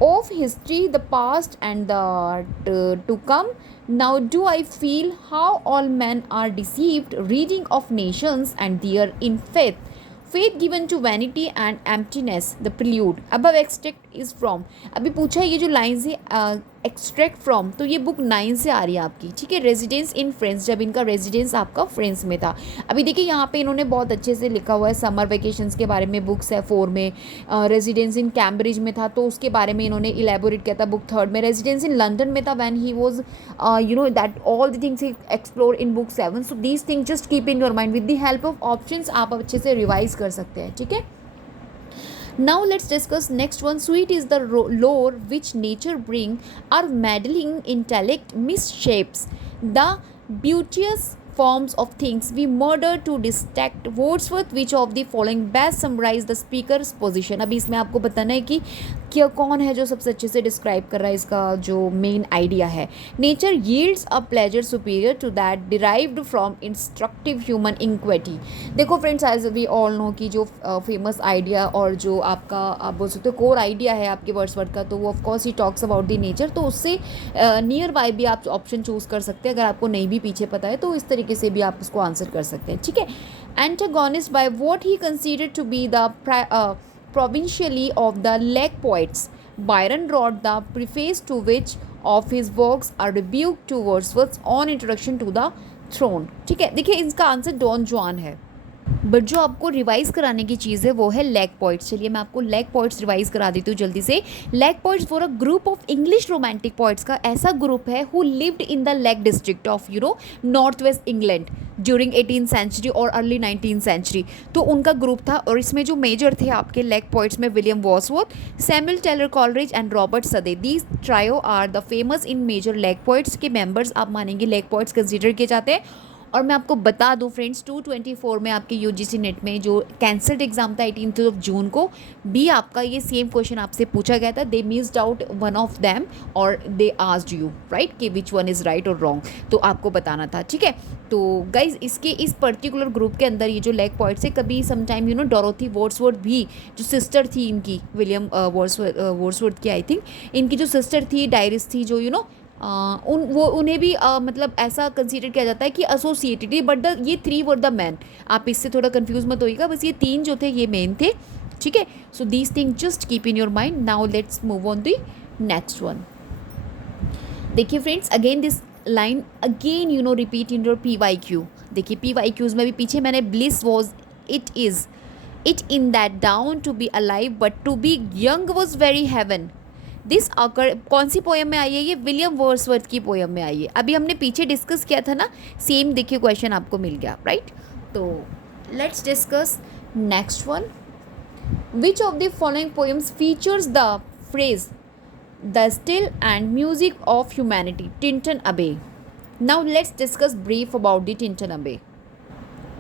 of history, the past and the to come. Now do I feel how all men are deceived, reading of nations and their in faith given to vanity and emptiness. The prelude above extract is from. अभी पूछा है ये जो lines है extract from, तो ये book 9 से आ रही है आपकी. ठीक है, रेजिडेंस इन फ्रांस, जब इनका रेजिडेंस आपका फ्रांस में था. अभी देखिए यहाँ पे इन्होंने बहुत अच्छे से लिखा हुआ है समर वेकेशंस के बारे में. बुक्स है 4 में. रेजिडेंस इन कैम्ब्रिज में था तो उसके बारे में इन्होंने इलेबोरेट किया था. बुक 3 में रेजिडेंस इन लंदन में था when he was that all the things he explore in book 7. So these things just keep in your mind with the help of options. आप अच्छे से रिवाइज कर सकते हैं. ठीक है, now let's discuss next one. Sweet is the lore which nature bring, our meddling intellect misshapes the beauteous forms of things we murder to dissect. Wordsworth, which of the following best summarize the speaker's position. अभी इसमें आपको बताना है कि क्या कौन है जो सबसे अच्छे से डिस्क्राइब कर रहा है इसका जो मेन आइडिया है. Nature yields a pleasure superior to that derived from instructive human inquiry. देखो friends, as we all know कि जो फेमस आइडिया और जो आपका आप बोल सकते हो कोर आइडिया है आपके वर्ड्सवर्थ का, तो वो of course he talks about the nature. तो उससे नियर बाय भी आप ऑप्शन चूज़ कर सकते हैं. अगर आपको नहीं भी पीछे पता है तो इस तरीके से भी आप उसको आंसर कर सकते हैं. ठीक है, antagonist by what he considered to be the provincially of the lake poets. Byron wrote the preface to which of his works are rebuke to Wordsworth's own introduction to the throne. ठीक है, देखिए इसका answer don जुआन है, but जो आपको revise कराने की चीज़ है वो है लेक पोइट्स. चलिए मैं आपको लेक पोइट्स रिवाइज करा देती हूँ जल्दी से. Lake poets for a group of English romantic poets का ऐसा ग्रुप है who lived in the lake district of north west England during 18th century और अर्ली 19th सेंचुरी. तो उनका ग्रुप था और इसमें जो मेजर थे आपके लेक पोइट्स में William Wordsworth, Samuel Taylor Coleridge and Robert Southey. These trio are the famous in major lake poets के मेंबर्स आप मानेंगे लेक पोइट्स कंसिडर किए जाते हैं. और मैं आपको बता दूं फ्रेंड्स, 224 में आपके यूजीसी नेट में जो कैंसल्ड एग्जाम था 18th जून को भी आपका ये सेम क्वेश्चन आपसे पूछा गया था. दे missed out one of them और दे आस्क्ड यू राइट कि विच वन इज़ राइट और रॉन्ग, तो आपको बताना था. ठीक है, तो गाइज इसके इस पर्टिकुलर ग्रुप के अंदर ये जो लेक पॉइंट्स है, कभी समटाइम डोरोथी वर्ड्सवर्थ भी जो सिस्टर थी इनकी, विलियम वर्ड्सवर्थ की आई थिंक इनकी जो सिस्टर थी डायरिस थी जो उन्हें भी मतलब ऐसा कंसीडर किया जाता है कि एसोसिएटेड, बट ये 3 वर द मैन. आप इससे थोड़ा कंफ्यूज मत होइएगा, बस ये 3 जो थे ये मेन थे. ठीक है, so these thing just keep in your mind. Now let's move on the next one. देखिए friends, again this line again repeat in your PYQ. देखिए PYQs में भी पीछे मैंने bliss was it in that dawn to be alive but to be young was very heaven. This occur कौन सी poem में आई है? ये विलियम वर्ड्सवर्थ की पोएम में आई है. अभी हमने पीछे डिस्कस किया था ना, सेम देखिए क्वेश्चन आपको मिल गया राइट. तो let's discuss next one. Which of the following poems features the phrase the still and music of humanity? Tintern Abbey. Now let's discuss brief about the Tintern Abbey.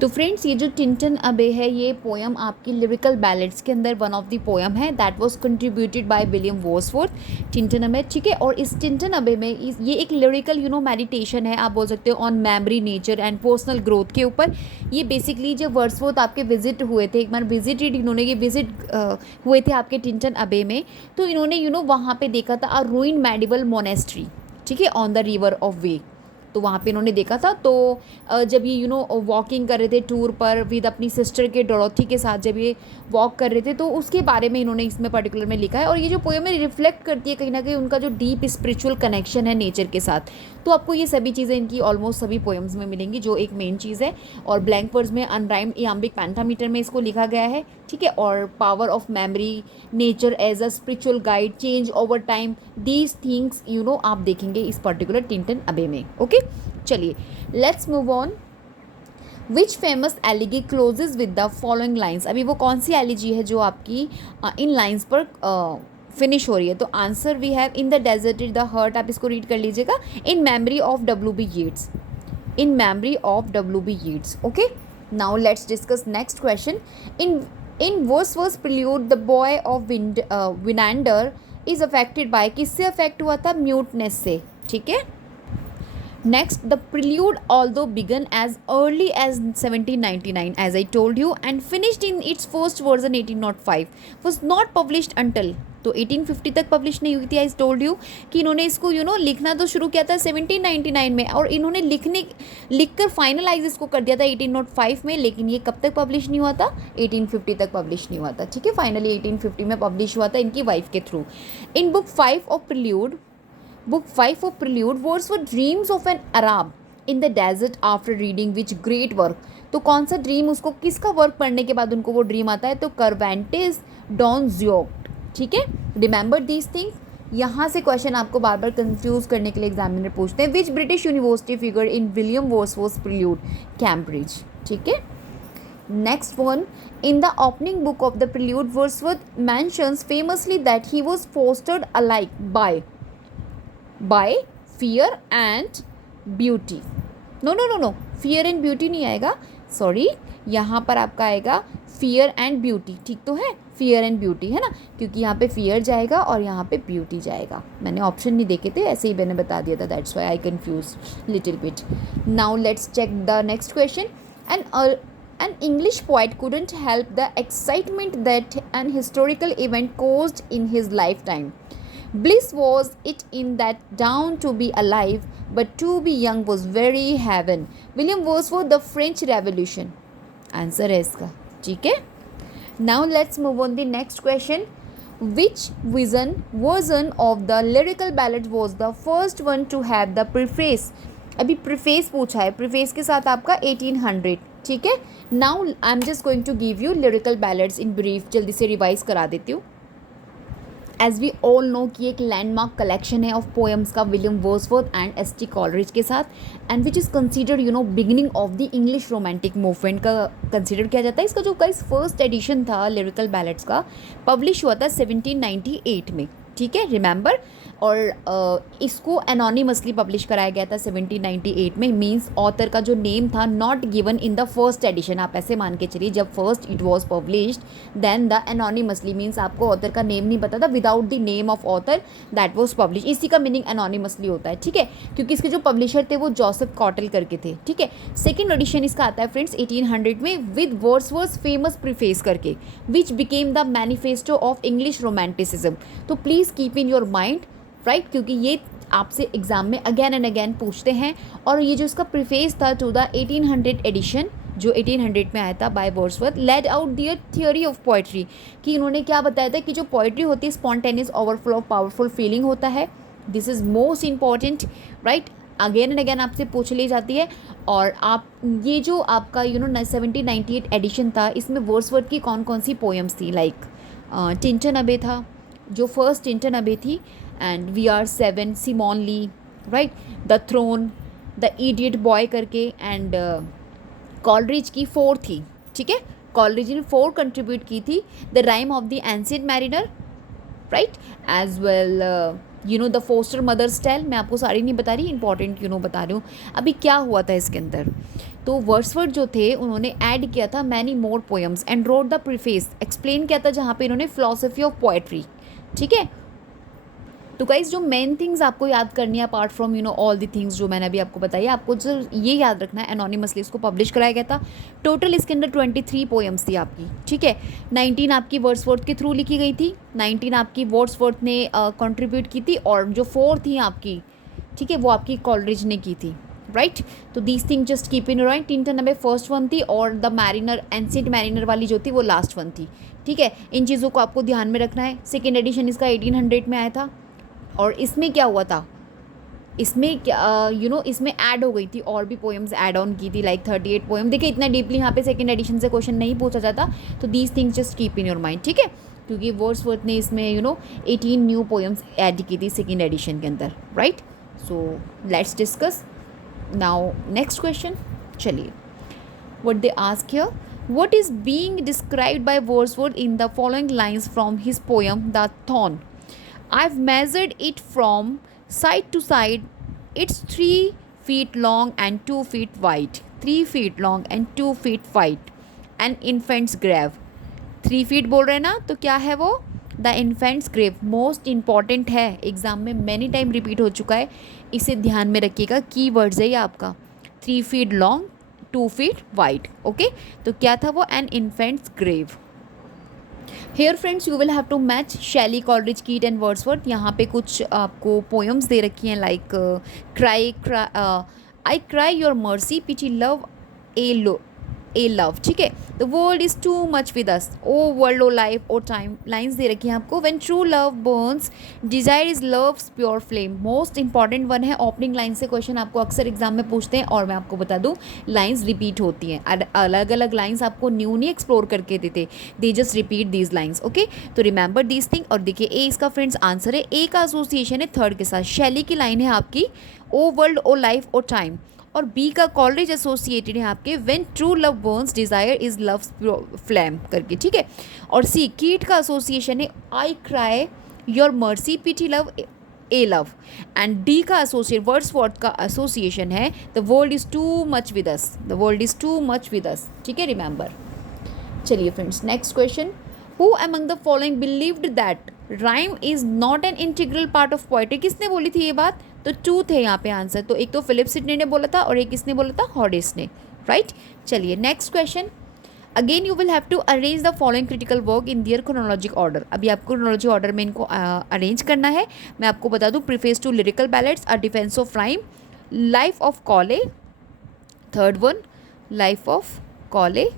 तो friends, ये जो Tintern अबे है ये poem आपकी lyrical ballads के अंदर one of the poem है that was contributed by William Wordsworth. Tintern अबे, ठीक है, और इस टिंटन अबे में ये एक लिरिकल मेडिटेशन है, आप बोल सकते हो, on memory, nature and personal growth के ऊपर. ये बेसिकली जब वर्ड्सवर्थ आपके विजिट हुए थे, एक बार विजिटेड इन्होंने, ये विजिट हुए थे आपके टिंटन अबे में, तो इन्होंने वहाँ पर देखा था अ रूइन मेडिवल मोनेस्ट्री, ठीक है, ऑन द रिवर ऑफ वे. तो वहाँ पे इन्होंने देखा था. तो जब ये वॉकिंग कर रहे थे टूर पर विद अपनी सिस्टर के डोरोथी के साथ, जब ये वॉक कर रहे थे, तो उसके बारे में इन्होंने इसमें पर्टिकुलर में लिखा है. और ये जो पोएम है रिफ्लेक्ट करती है कहीं ना कहीं उनका जो डीप स्पिरिचुअल कनेक्शन है नेचर के साथ. तो आपको ये सभी चीज़ें इनकी ऑलमोस्ट सभी पोएम्स में मिलेंगी, जो एक मेन चीज़ है. और ब्लैंक वर्ड्स में अनराइम्ड इयाम्बिक पेंटामीटर में इसको लिखा गया है. ठीक है, और power of memory, nature as a spiritual guide, change over time, these things आप देखेंगे इस पर्टिकुलर टिंटन अबे में. ओके, चलिए let's move on. Which famous elegy closes with the following lines. अभी वो कौन सी एलिजी है जो आपकी इन लाइन्स पर फिनिश हो रही है। तो answer we have in the desert is the heart, आप इसको रीड कर लीजिएगा, in memory of W B. Yeats, in memory of W.B. Yeats. Okay, now let's discuss next question. In Wordsworth's prelude, the boy of Winander is affected by, किससे affect हुआ था, muteness से, ठीक है। Next, the prelude, although began as early as 1799, as I told you, and finished in its first version 1805, was not published until, तो 1850 तक publish नहीं हुई थी। आई टोल्ड यू कि इन्होंने इसको लिखना तो शुरू किया था 1799 में, और इन्होंने लिखकर फाइनलाइज इसको कर दिया था 1805 में, लेकिन ये कब तक पब्लिश नहीं हुआ था, 1850 तक पब्लिश नहीं हुआ था, ठीक है। फाइनली 1850 में पब्लिश हुआ था इनकी वाइफ के through. In book 5 of prelude, Wordsworth dreams of an Arab in the desert after reading which great work। तो कौन सा ड्रीम, उसको किसका वर्क पढ़ने के बाद उनको वो ड्रीम आता है, तो करवेंटिस डॉन ज़्योट, ठीक है। Remember these things. यहाँ से क्वेश्चन आपको बार बार कंफ्यूज करने के लिए एग्जामिनर पूछते हैं। विच British university figure in William Wordsworth prelude, Cambridge, ठीक है। Next one, in the opening book of the prelude, Wordsworth mentions famously that he was fostered alike by fear and beauty। No, fear and beauty नहीं आएगा, sorry, यहाँ पर आपका आएगा fear and beauty, ठीक तो है, fear and beauty है ना, क्योंकि यहाँ पे fear जाएगा और यहाँ पे beauty जाएगा। मैंने ऑप्शन नहीं देखे थे, ऐसे ही मैंने बता दिया था, that's why I confused little bit। Now let's check the next question। An English poet couldn't help the excitement that an historical event caused in his lifetime। Bliss was it in that down to be alive, but to be young was very heaven। William Wordsworth, The French Revolution, answer है इसका, ठीक है। Now let's move on the next question। Which version of the lyrical ballad was the first one to have the preface? अभी preface पूछा है, preface के साथ आपका 1800, ठीक है। Now I am just going to give you lyrical ballads in brief, जल्दी से रिवाइज करा देती हूँ। एज वी ऑल नो कि एक लैंडमार्क कलेक्शन है ऑफ पोएम्स का William Wordsworth and ST. Coleridge के साथ, and which is considered beginning of the English romantic movement का कंसिडर किया जाता है। इसका जो गाइस फर्स्ट एडिशन था लिरिकल बैलेड्स का, पब्लिश हुआ था 1798 में, ठीक है, रिमेंबर। और इसको एनोनिमसली पब्लिश कराया गया था 1798 में। मींस ऑथर का जो नेम था not given in the first edition, आप ऐसे मान के चलिए जब first it was published then the anonymously means आपको ऑथर का नेम नहीं पता था, without the name of author that was publish, इसी का मीनिंग एनोनिमसली होता है, ठीक है, क्योंकि इसके जो पब्लिशर थे वो जोसेफ कॉटल करके थे, ठीक है। सेकेंड एडिशन इसका आता है फ्रेंड्स 1800 में विद वर्ड्सवर्थ फेमस प्रीफेस करके, which became the manifesto of English romanticism. तो please keep in your mind, right, क्योंकि ये आपसे एग्जाम में अगेन एंड अगेन पूछते हैं। और ये जो इसका प्रीफेस था टू द 1800 एडिशन जो 1800 में आया था by Wordsworth, laid out their theory of poetry, कि इन्होंने क्या बताया था कि जो पोइट्री होती है spontaneous overflow of powerful feeling होता है। This is most important, right, again and again आपसे पूछ ली जाती है। और आप ये जो आपका 1798 एडिशन था, इसमें वर्ड्सवर्थ की कौन कौन सी पोएम्स थी, लाइक टिंटन अबे था, जो फर्स्ट टिंटन अबे थी, and we are seven, Simon Lee, right, the thorn, the idiot boy करके, एंड कॉलरिज की 4 थी, ठीक है, कॉलरिज ने 4 कंट्रीब्यूट की थी, the rime of the ancient mariner, right, as well the foster mother's tale. मैं आपको सारी नहीं बता रही, इंपॉर्टेंट बता रही हूँ। अभी क्या हुआ था इसके अंदर, तो वर्ड्सवर्थ जो थे उन्होंने ऐड किया था many more poems and wrote the preface, explain किया था जहाँ पे इन्होंने फिलोसफी ऑफ पोएट्री, ठीक है। तो गाइज जो मेन थिंग्स आपको याद करनी है apart from all the things जो मैंने अभी आपको बताई, आपको जो ये याद रखना है एनोनिमसली इसको पब्लिश कराया गया था। टोटल इसके अंदर 23 पोएम्स थी आपकी, ठीक है। 19 आपकी वर्ड्सवर्थ के थ्रू लिखी गई थी, 19 आपकी वर्ड्सवर्थ ने कंट्रीब्यूट की थी, और जो 4 थी आपकी, ठीक है, वो आपकी कॉलरिज ने की थी, राइट। तो these thing just keep in right. Tintern अबे फर्स्ट वन थी, और द मैरिनर एंशिएंट मैरिनर वाली जो थी वो लास्ट वन थी, ठीक है। इन चीज़ों को आपको ध्यान में रखना है। सेकेंड एडिशन इसका 1800 में आया था, और इसमें क्या हुआ था, इसमें क्या इसमें ऐड हो गई थी और भी पोएम्स ऐड ऑन की थी, लाइक 38 पोएम। देखिए इतना डीपली यहाँ पे सेकेंड एडिशन से क्वेश्चन नहीं पूछा जाता, तो these things just keep in your mind, ठीक है, क्योंकि वर्ड्सवर्थ ने इसमें 18 न्यू पोएम्स ऐड की थी सेकेंड एडिशन के अंदर, right. So let's discuss now next question. चलिए, what they ask here. What is being described by Wordsworth in the following lines from his poem The Thorn? I've measured it from side to side. It's 3 feet long and 2 feet wide. 3 feet long and 2 feet wide. An infant's grave. 3 feet बोल रहे हैं ना, तो क्या है वो? The infant's grave. Most important है, exam में मैनी टाइम रिपीट हो चुका है, इसे ध्यान में रखिएगा. की वर्ड्स है ये आपका. 3 feet long, 2 feet wide. Okay, तो क्या था वो? An infant's grave. Here friends, you will have to match Shelley, Coleridge, Keats and Wordsworth. यहाँ पे कुछ आपको पोएम्स दे रखी हैं, like cry, I cry your mercy, pity love aye love. ठीक है, the world is too much with us, O world, O life, O time. Lines दे रखी हैं आपको. When true love burns, desire is loves pure flame. Most important one है. Opening line से question आपको अक्सर एग्जाम में पूछते हैं, और मैं आपको बता दूं लाइन्स रिपीट होती हैं. अलग अलग लाइन्स आपको न्यू नहीं एक्सप्लोर करके देते, they just repeat these lines. Okay, तो रिमेंबर दीज थिंग. और देखिए ए इसका फ्रेंड्स आंसर है. ए का एसोसिएशन है थर्ड के साथ. शैली की लाइन है आपकी O world, O life, O time. और बी का कॉलरिज एसोसिएटेड है आपके when true love burns, desire is love's flame करके. ठीक है, और सी कीट का एसोसिएशन है I cry your mercy, pity love aye love. And D का एसोसिएट वर्ड्सवर्थ का एसोसिएशन है the world is too much with us, the world is too much with us. ठीक है, रिमेंबर. चलिए friends, next question. Who among the following believed that rhyme is not an integral part of poetry? किसने बोली थी ये बात? तो 2 थे यहाँ पे आंसर. तो एक तो फिलिप सिडनी ने बोला था और एक किसने बोला था? हॉरेस ने. राइट. चलिए next question. Again you will have to arrange the following critical work in their chronologic order. अभी आपको क्रोनोलॉजी ऑर्डर में इनको अरेंज करना है. मैं आपको बता दूँ, preface to lyrical ballads, a defence of rhyme, life of Cowley, third one life of Cowley,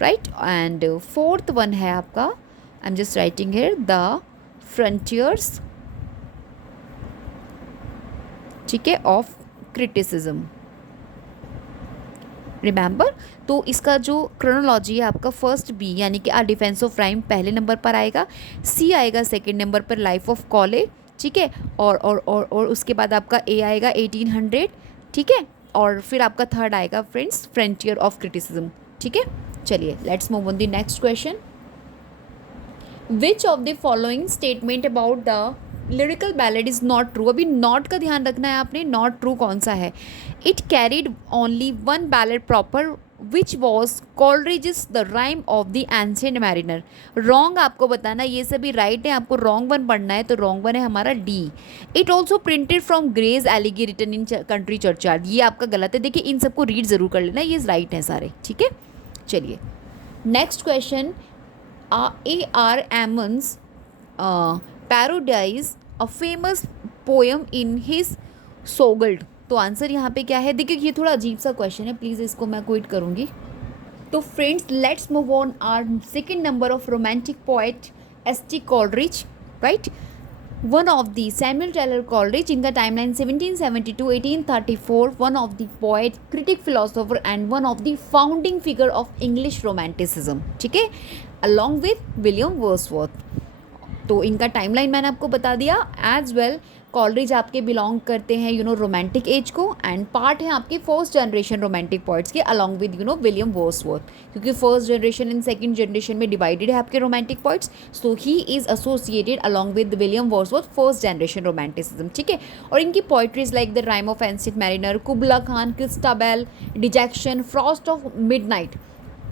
right. And fourth one है आपका, I am just writing here, the frontiers, ठीक है, ऑफ क्रिटिसिज्म. रिमेंबर, तो इसका जो क्रोनोलॉजी है आपका first B यानी कि आ डिफेंस ऑफ राइम पहले नंबर पर आएगा, सी आएगा सेकंड नंबर पर लाइफ ऑफ कॉले. ठीक है, और उसके बाद आपका ए आएगा 1800. ठीक है, और फिर आपका थर्ड आएगा फ्रेंड्स फ्रंटियर ऑफ क्रिटिसिज्म. ठीक है, चलिए let's move on the next question. Which of the following statement about the lyrical ballad is not true? अभी नॉट का ध्यान रखना है आपने. नॉट ट्रू कौन सा है? It carried only one ballad proper which was Coleridge the rime of the ancient mariner. Wrong आपको बताना, ये सभी राइट है, आपको रॉन्ग वन पढ़ना है. तो रॉन्ग वन है हमारा D. It also printed from Gray's elegy written in country churchyard. ये आपका गलत है. देखिए इन सबको रीड ज़रूर कर लेना, ये राइट है सारे. ठीक है, चलिए next question. A.R. Emmons parodies a famous poem in his Sogold. तो आंसर यहाँ पे क्या है? देखिए ये थोड़ा अजीब सा क्वेश्चन है, प्लीज़ इसको मैं क्विट करूँगी. तो friends let's move on our second number of romantic poet S.T. Coleridge, right. One of the Samuel Taylor Coleridge, इनका timeline 1772 1834, one of the poet, critic, philosopher and one of the founding figure of English romanticism. ठीक है, along with William Wordsworth. तो इनका timeline मैंने आपको बता दिया. As well Coleridge आपके बिलोंग करते हैं रोमांटिक एज को, एंड पार्ट है आपके फर्स्ट जनरेशन रोमांटिक पोइट्स के अलॉन्ग विद विलियम वर्ड्सवर्थ, क्योंकि first generation and second generation में डिवाइडेड है आपके romantic poets. So he is associated along with William Wordsworth first generation romanticism. ठीक है, और इनकी poetries like the rime of ancient mariner, Kubla Khan, Christabel, dejection, frost of midnight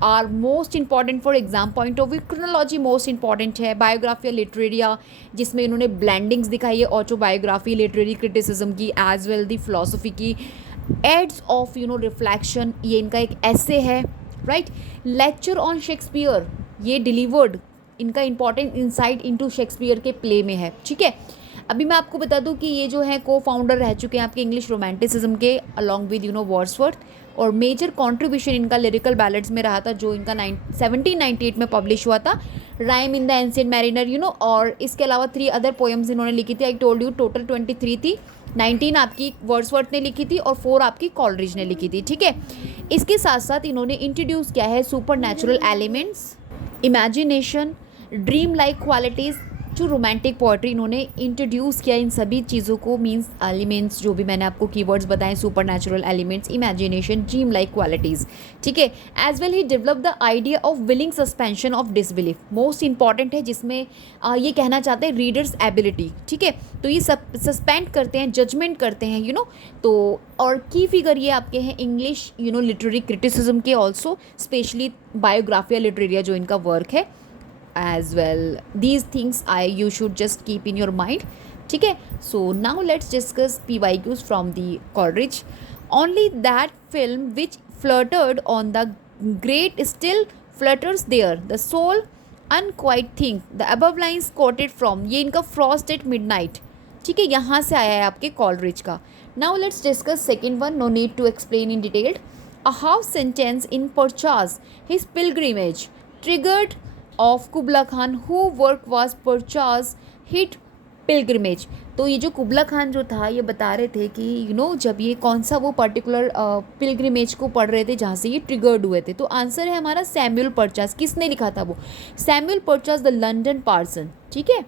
are most important for exam point of view. Chronology most important है. Biographia Literaria, जिसमें इन्होंने ब्लेंडिंग्स दिखाई है, autobiography, literary criticism की, एज वेल दी philosophy की. Ads of reflection, ये इनका एक ऐसे है, राइट. लेक्चर ऑन शेक्सपियर, ये डिलीवर्ड इनका इंपॉर्टेंट इंसाइट इनटू शेक्सपियर के प्ले में है. ठीक है, अभी मैं आपको बता दूं कि ये जो है को फाउंडर रह चुके हैं आपके इंग्लिश रोमांटिसिज्म के अलॉन्ग विद वर्ड्सवर्थ, और मेजर कंट्रीब्यूशन इनका लिरिकल बैलेड्स में रहा था, जो इनका 1798 में पब्लिश हुआ था, rhyme in the ancient mariner और इसके अलावा 3 अदर पोएम्स इन्होंने लिखी थी. आई टोल्ड यू टोटल 23 थी. 19 आपकी वर्ड्सवर्थ ने लिखी थी और 4 आपकी कॉलरिज ने लिखी थी. ठीक है, इसके साथ साथ इन्होंने इंट्रोड्यूस किया है super natural elements, imagination, dream like qualities, जो रोमांटिक पोएट्री इन्होंने इंट्रोड्यूस किया इन सभी चीज़ों को, मीन्स एलिमेंट्स जो भी मैंने आपको कीवर्ड्स बताए, super natural elements, imagination, dream like qualities, ठीक है। As well he develop the idea of willing suspension of disbelief, most important है, जिसमें ये कहना चाहते हैं रीडर्स एबिलिटी, ठीक है। तो ये सब सस्पेंड करते हैं, जजमेंट करते हैं, तो और की फिगर ये आपके हैं इंग्लिश लिटरेरी क्रिटिसिज्म के ऑल्सो, स्पेशली बायोग्राफिया लिटरेरिया जो इनका वर्क है as well. These things you should just keep in your mind, ठीक है। So now let's discuss PYQs from the Coleridge. Only that film which fluttered on the great still flutters there, the soul unquiet thing, the above lines quoted from, ये इनका Frost at Midnight, ठीक है, यहाँ से आया है आपके Coleridge का। Now let's discuss second one, no need to explain in detail. A half sentence in Purchas his pilgrimage triggered of Kubla Khan who work was Purchas his pilgrimage. तो ये जो कुबला खान जो था ये बता रहे थे कि जब ये कौन सा वो पर्टिकुलर पिलग्रिमेज को पढ़ रहे थे जहाँ से ये ट्रिगर्ड हुए थे। तो आंसर है हमारा सैमुअल परचाज। किसने लिखा था वो? सैमुअल परचाज द लंदन पार्सन, ठीक है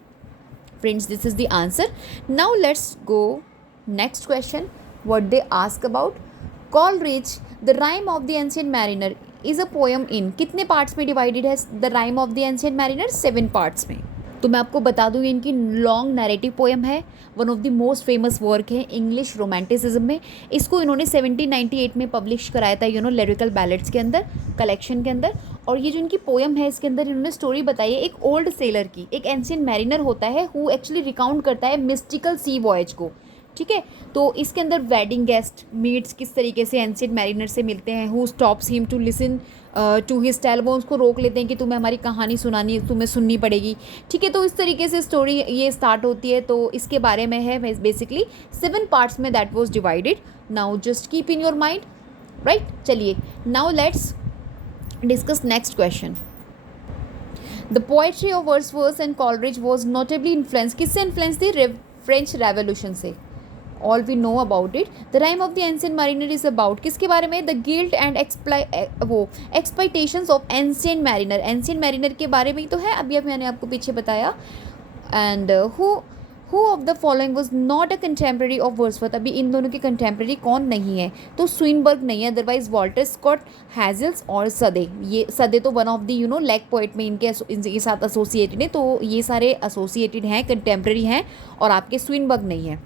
friends, this is the answer. Now let's go next question, what they ask about Coleridge the rime of the ancient mariner is a poem इन, कितने पार्ट्स में डिवाइडेड है the rime of the ancient mariner? 7 parts में। तो मैं आपको बता दूँ इनकी लॉन्ग नैरेटिव पोएम है, one of the most famous work है इंग्लिश रोमांटिसिज्म में। इसको इन्होंने 1798 में पब्लिश कराया था लिरिकल बैलेड्स के अंदर, कलेक्शन के अंदर। और ये जो इनकी पोएम है इसके अंदर इन्होंने स्टोरी बताई है एक ओल्ड सेलर की, एक एंशिएंट मैरिनर होता है हु एक्चुअली रिकाउंट करता है मिस्टिकल सी वॉयज को, ठीक है। तो इसके अंदर वेडिंग गेस्ट मीट्स किस तरीके से एंशिएंट मैरिनर से मिलते हैं, who stops him to listen to his tale, वो उसको रोक लेते हैं कि तुम्हें हमारी कहानी सुनानी, तुम्हें सुननी पड़ेगी, ठीक है। तो इस तरीके से स्टोरी ये स्टार्ट होती है। तो इसके बारे में है बेसिकली 7 पार्ट्स में that was divided. Now just keep in your mind, right. चलिए now let's discuss next question. The poetry of Wordsworth and Coleridge was notably influence, किससे इन्फ्लुएंस थी? फ्रेंच रेवोल्यूशन से। All we know about it. The rime of the ancient mariner is about, किसके बारे में? The guilt and exploitations of ancient mariner, ancient mariner के बारे में ही तो है, अभी मैंने आपको पीछे बताया। And who of the following was not a contemporary of Wordsworth, अभी इन दोनों के कंटेम्प्रेरी कौन नहीं है? तो स्विनबर्ग नहीं है, अदरवाइज वॉल्टर स्कॉट, हैज़ल्स और सदे। ये सदे तो one of the leg poet में इनके साथ एसोसिएटेड है, तो ये सारे एसोसिएटेड हैं, कंटेम्प्रेरी हैं, और आपके स्विनबर्ग नहीं है।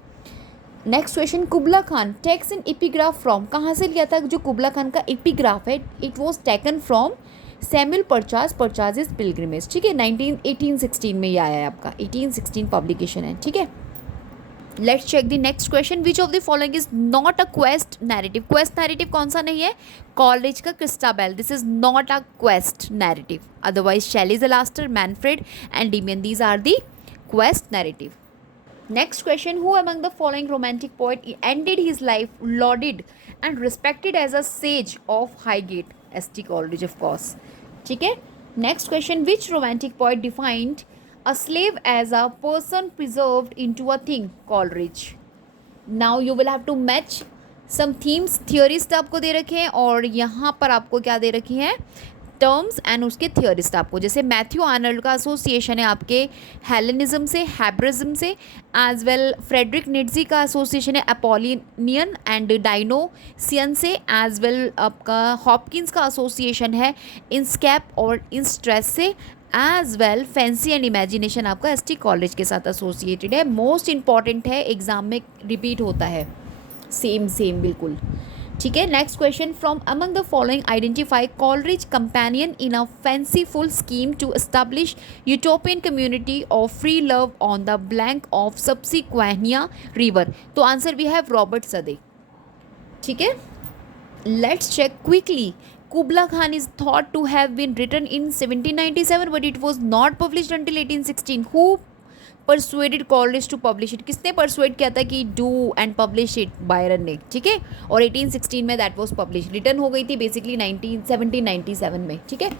Next question, Kubla Khan takes an epigraph from, कहाँ से लिया था जो कुबला खान का एपिग्राफ है? It was taken from Samuel Purchas, Purchas is pilgrimage, ठीक है। 1816 में ये आया है आपका, 1816 पब्लिकेशन है, ठीक है। Let's check the next question, which of the following is not a quest narrative? Quest narrative कौन सा नहीं है? कॉलरिज का Christabel, this is not a quest narrative. Otherwise Shelley's Alastor, Manfred and Endymion, these are the quest narrative. Next question, who among the following romantic poet ended his life lauded and respected as a sage of Highgate? S.T. Coleridge, of course. ठीक है. Next question, which romantic poet defined a slave as a person preserved into a thing? Coleridge. Now you will have to match some themes. theorist आपको दे रखे हैं और यहाँ पर आपको क्या दे रखी हैं? टर्म्स एंड उसके थियोरिस्ट आपको, जैसे मैथ्यू आर्नल्ड का एसोसिएशन है आपके हेलेनिज्म से, हैब्रिज्म से, एज वेल फ्रेडरिक निट्जी का एसोसिएशन है अपोलिनियन एंड डाइनोसियन से, एज वेल आपका हॉपकिंस का एसोसिएशन है इंस्कैप और इंस्ट्रेस से, as well fancy and imagination आपका एस टी कॉलेज के साथ एसोसिएटेड है। मोस्ट इंपॉर्टेंट है, एग्जाम में रिपीट होता है, सेम बिल्कुल, ठीक है। Next question, from among the following identify Coleridge companion in a fanciful scheme to establish utopian community of free love on the blank of Susquehanna river. तो answer we have Robert Southey, ठीक है। Let's check quickly, Kubla Khan is thought to have been written in 1797 but it was not published until 1816. Who persuaded Coleridge to publish it? किसने persuade किया था कि do and publish it? Byron ने, ठीक है। और 1816 में that was published, रिटर्न हो गई थी बेसिकली 1797 में, ठीक है।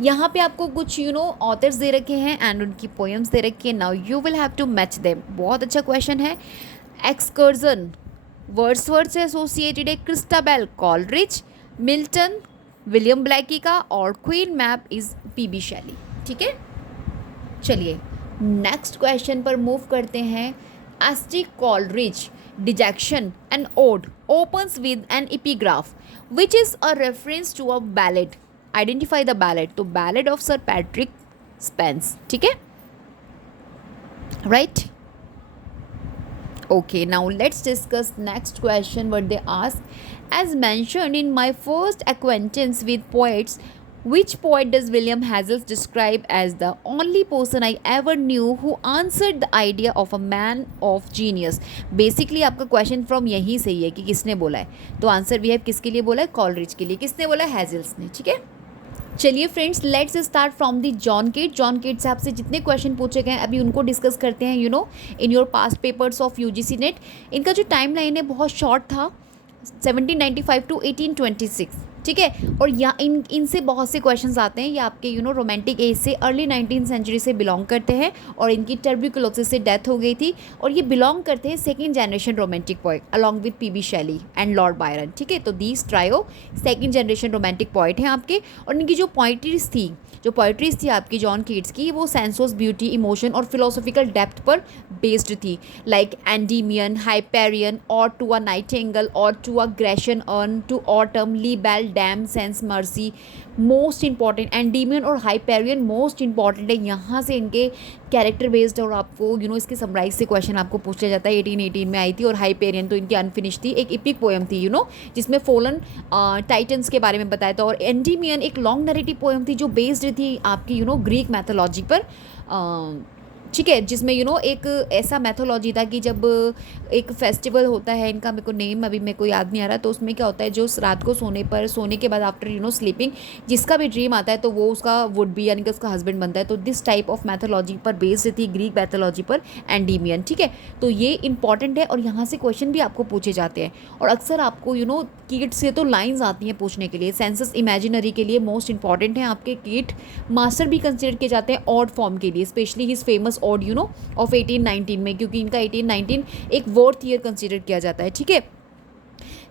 यहाँ पे आपको कुछ ऑथर्स दे रखे हैं एंड उनकी पोएम्स दे रखी है। Now you will have to match them. बहुत अच्छा क्वेश्चन है। एक्सकर्जन वर्ड्सवर्थ से एसोसिएटेड है, Christabel Coleridge, Milton William Blackie का, और queen map is PB Shelley, ठीक है। चलिए नेक्स्ट क्वेश्चन पर मूव करते हैं. S T Coleridge dejection and ode opens with an epigraph which is a reference to a ballad. Identify the ballad. तो ballad of Sir Patrick Spens. ठीक है, right? Okay, now let's discuss next question what they ask. As mentioned in my first acquaintance with poets, which poet does William Hazlitt describe as the only person I ever knew who answered the idea of a man of genius? Basically आपका question from यहीं से ही है कि किसने बोला है. तो answer भी है किसके लिए बोला है, कॉलरिज के लिए. किसने बोला है, हैजल्स ने. ठीक है, चलिए friends, let's start from the John Keats. John Keats से आपसे जितने क्वेश्चन पूछे गए अभी उनको डिस्कस करते हैं. In your past papers of UGC net. इनका जो टाइम लाइन है बहुत शॉर्ट था, 1795 टू 1826. ठीक है, और यहाँ इनसे बहुत से क्वेश्चंस आते हैं. ये आपके रोमांटिक एज से अर्ली 19th सेंचुरी से बिलोंग करते हैं और इनकी टर्ब्यूकुलोसिस से डेथ हो गई थी. और ये बिलोंग करते हैं second generation romantic poet along with PB Shelley and Lord Byron. ठीक है, तो these trio second generation romantic poet हैं आपके. और इनकी जो पोइट्रीज थी आपकी जॉन कीट्स की, वो सेंसोस ब्यूटी, इमोशन और फिलोसॉफिकल डेप्थ पर बेस्ड थी. लाइक एंडीमियन, हाइपेरियन, और टू अ नाइटिंगेल, और to a Grecian urn, to autumn, la belle, dame, sans merci. Most important Endymion और हाइपेरियन मोस्ट इंपॉर्टेंट है. यहाँ से इनके कैरेक्टर बेस्ड और आपको इसके समराइज से क्वेश्चन आपको पूछा जाता है. 1818 में आई थी. और हाइपेरियन तो इनकी अनफिनिश थी, एक इपिक पोएम थी जिसमें फोलन टाइटन्स के बारे में बताया था. और एंडीमियन एक लॉन्ग नरेटिव पोएम थी जो बेस्ड थी आपकी ग्रीक मैथोलॉजी पर. ठीक है, जिसमें एक ऐसा मैथोलॉजी था कि जब एक फेस्टिवल होता है इनका, मेरे को नेम अभी मेरे को याद नहीं आ रहा, तो उसमें क्या होता है, जो रात को सोने के बाद आफ्टर स्लीपिंग जिसका भी ड्रीम आता है तो वो उसका वुड बी यानी कि उसका हस्बैंड बनता है. तो दिस टाइप ऑफ मैथोलॉजी पर बेस्ड थी ग्रीक मैथोलॉजी पर एंडीमियन. ठीक है, तो ये इंपॉर्टेंट है और यहाँ से क्वेश्चन भी आपको पूछे जाते हैं. और अक्सर आपको कीट से तो लाइन्स आती हैं पूछने के लिए. सेंसस इमेजिनरी के लिए मोस्ट इंपॉर्टेंट है आपके कीट. मास्टर भी कंसिडर किए जाते हैं ऑड फॉर्म के लिए, specially his famous odd of 1819 में, क्योंकि इनका 1819 एक वर्थ ईयर कंसिडर किया जाता है. ठीक है,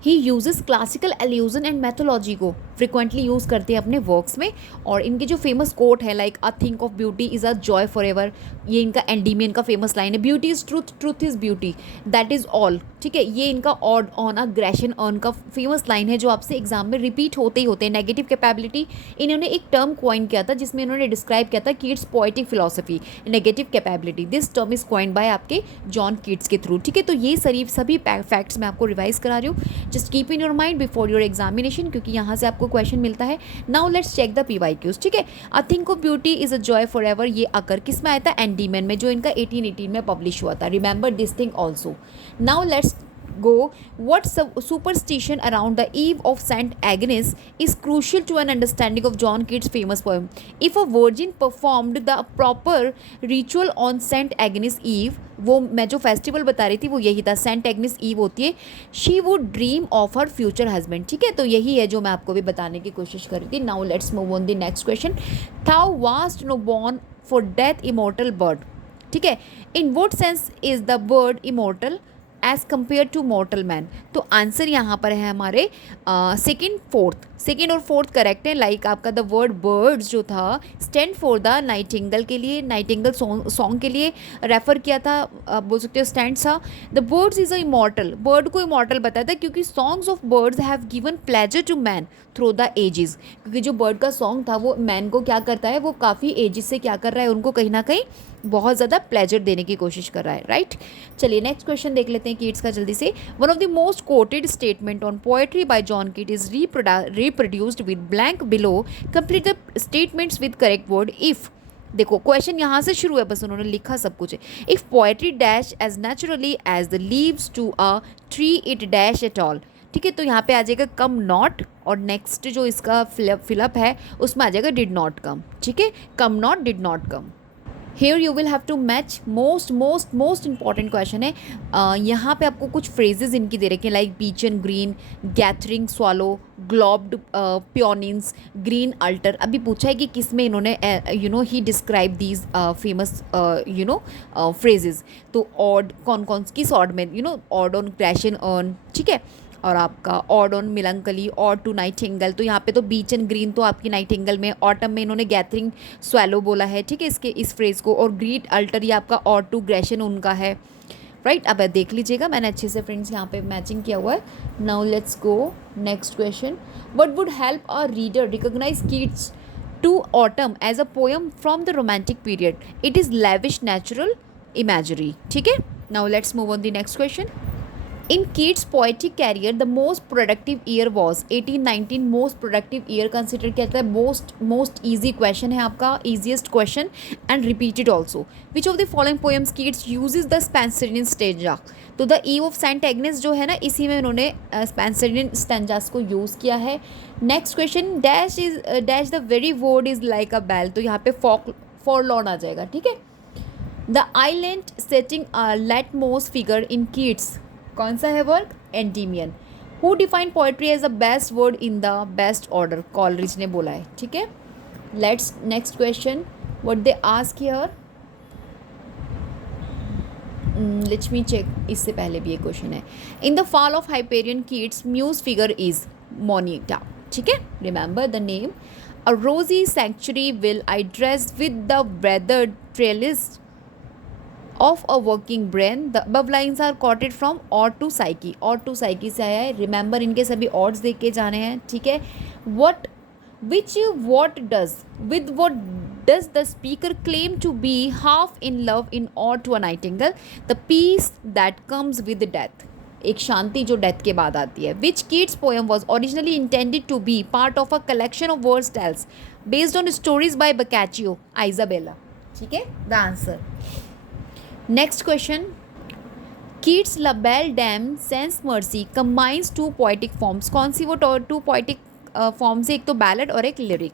he uses classical allusion and mythology को फ्रिक्वेंटली यूज़ करते हैं अपने वर्क्स में. और इनके जो फेमस कोट है like a think of beauty is a joy for ever, ये इनका एंडीमियन का फेमस लाइन है. Beauty is truth, truth is beauty, that is all. ठीक है, ये इनका ode on a Grecian urn का फेमस लाइन है जो आपसे एग्जाम में रिपीट होते ही होते हैं. नेगेटिव कैपेबिलिटी, इन्होंने एक टर्म कॉइन किया था जिसमें इन्होंने डिस्क्राइब किया था Keats poetic philosophy, negative capability. This term is coined by आपके जॉन कीट्स के थ्रू. ठीक है, तो ये सभी फैक्ट्स मैं आपको रिवाइज करा रही हूँ. Just keep in your mind before your examination, क्योंकि यहाँ से आपको क्वेश्चन मिलता है. Now let's check the PYQs. ठीक है, a think of beauty is a joy for ever, ये अकर किस में आया था, एंडीमियन में, जो इनका 1818 में पब्लिश हुआ था. Remember this thing also. Now let's go. What superstition around the eve of Saint Agnes is crucial to an understanding of John Keats' famous poem. If a virgin performed the proper ritual on Saint Agnes Eve, वो मैं जो festival बता रही थी वो यही था, Saint Ignis ewe होती है. She would dream of her future husband. ठीक है, तो यही है जो मैं आपको भी बताने की कोशिश कर रही थी. Now let's move on the next question. Thou wast not born for death immortal bird. ठीक है, in what sense is the bird immortal as compare to mortal man. तो आंसर यहाँ पर है हमारे सेकेंड और फोर्थ करेक्ट है. Like आपका द वर्ड बर्ड्स जो था स्टैंड फॉर द नाइटिंगल के लिए, नाइटिंगल सॉन्ग के लिए रेफर किया था, आप बोल सकते हो स्टैंड था. The birds is a immortal, bird को इमॉर्टल बताया था क्योंकि songs of birds have given pleasure to man through the ages. क्योंकि जो बर्ड का सॉन्ग था वो मैन को क्या करता है, वो काफ़ी एजेस से क्या कर रहा है, उनको कहीं ना कहीं बहुत ज़्यादा प्लेजर देने की कोशिश कर रहा है. राइट, चलिए नेक्स्ट क्वेश्चन देख लेते हैं कीट्स का जल्दी से. One of the most coated statement on poetry bye John कीट is reproduced with blank below. Complete the statements with correct word. If, देखो क्वेश्चन यहाँ से शुरू है, बस उन्होंने लिखा सब कुछ है. If poetry dash as naturally as the leaves to a tree it dash at all. ठीक है, तो यहाँ पे आ जाएगा कम नॉट, और नेक्स्ट जो इसका फिलअप है उसमें आ जाएगा डिड नॉट कम. ठीक है, come not, did not come. Here you will have to match. Most important question है. यहाँ पे आपको कुछ फ्रेजेज इनकी दे रखे हैं like beech and green, gathering swallow, globed peonies, green altar. अभी पूछा है कि किस में इन्होंने he describe these famous phrases. तो ऑड कौन किस ऑड में, ode on Grecian and urn. ठीक है, और आपका ode on melancholy, ode to nightingale, तो यहाँ पे तो बीच एंड ग्रीन तो आपकी नाइटिंगेल में, ऑटम में इन्होंने गैथरिंग स्वैलो बोला है, ठीक है, इसके इस फ्रेज़ को, और ग्रीट अल्टर ये आपका ऑड टू ग्रेशन उनका है, राइट। अब देख लीजिएगा, मैंने अच्छे से फ्रेंड्स यहाँ पे मैचिंग किया हुआ है। Now let's go next question. What would help a reader recognise Keats to autumn as a poem from the romantic period? It is lavish, natural, imagery, ठीक है। Now let's move on the next question. In Keats' poetic career, the most productive year was 1819. Most productive year consider किया जाता है, most easy question है आपका, easiest question and repeated also. Which of the following poems Keats uses the Spenserian stanza? तो the eve of saint Agnes जो है ना, इसी में उन्होंने स्पेंसरियन स्टैंजास को यूज़ किया है। Next question, dash is dash the very word is like a bell, तो यहाँ पे फॉरलॉर्न आ जाएगा, ठीक है। The island setting Latmos figure in Keats, कौन सा है work? Endymion. Who define poetry as the best word in the best order? Coleridge ने बोला है, ठीक है। Let's next question, what they ask here, let's me check, इससे पहले भी एक क्वेश्चन है। In the fall of Hyperion Keats muse figure is Moneta, ठीक है, remember the name. A rosy sanctuary will I dress with the wreathed trellis of a working brain. The above lines are quoted from Ode to Psyche. Ode to Psyche से आया है, remember इनके सभी odds देख के जाने हैं, ठीक है। what does the speaker claim to be half in love in Ode to a Nightingale? The peace that comes with death, एक शांति जो डेथ के बाद आती है। Which Keats poem was originally intended to be part of a collection of verse tales based on stories by Boccaccio? Isabella, ठीक है, the answer. Next question. Keats' La Belle Dame Sans Mercy combines two poetic forms. कौन सी वो to poetic forms है? एक तो ballad और एक lyric,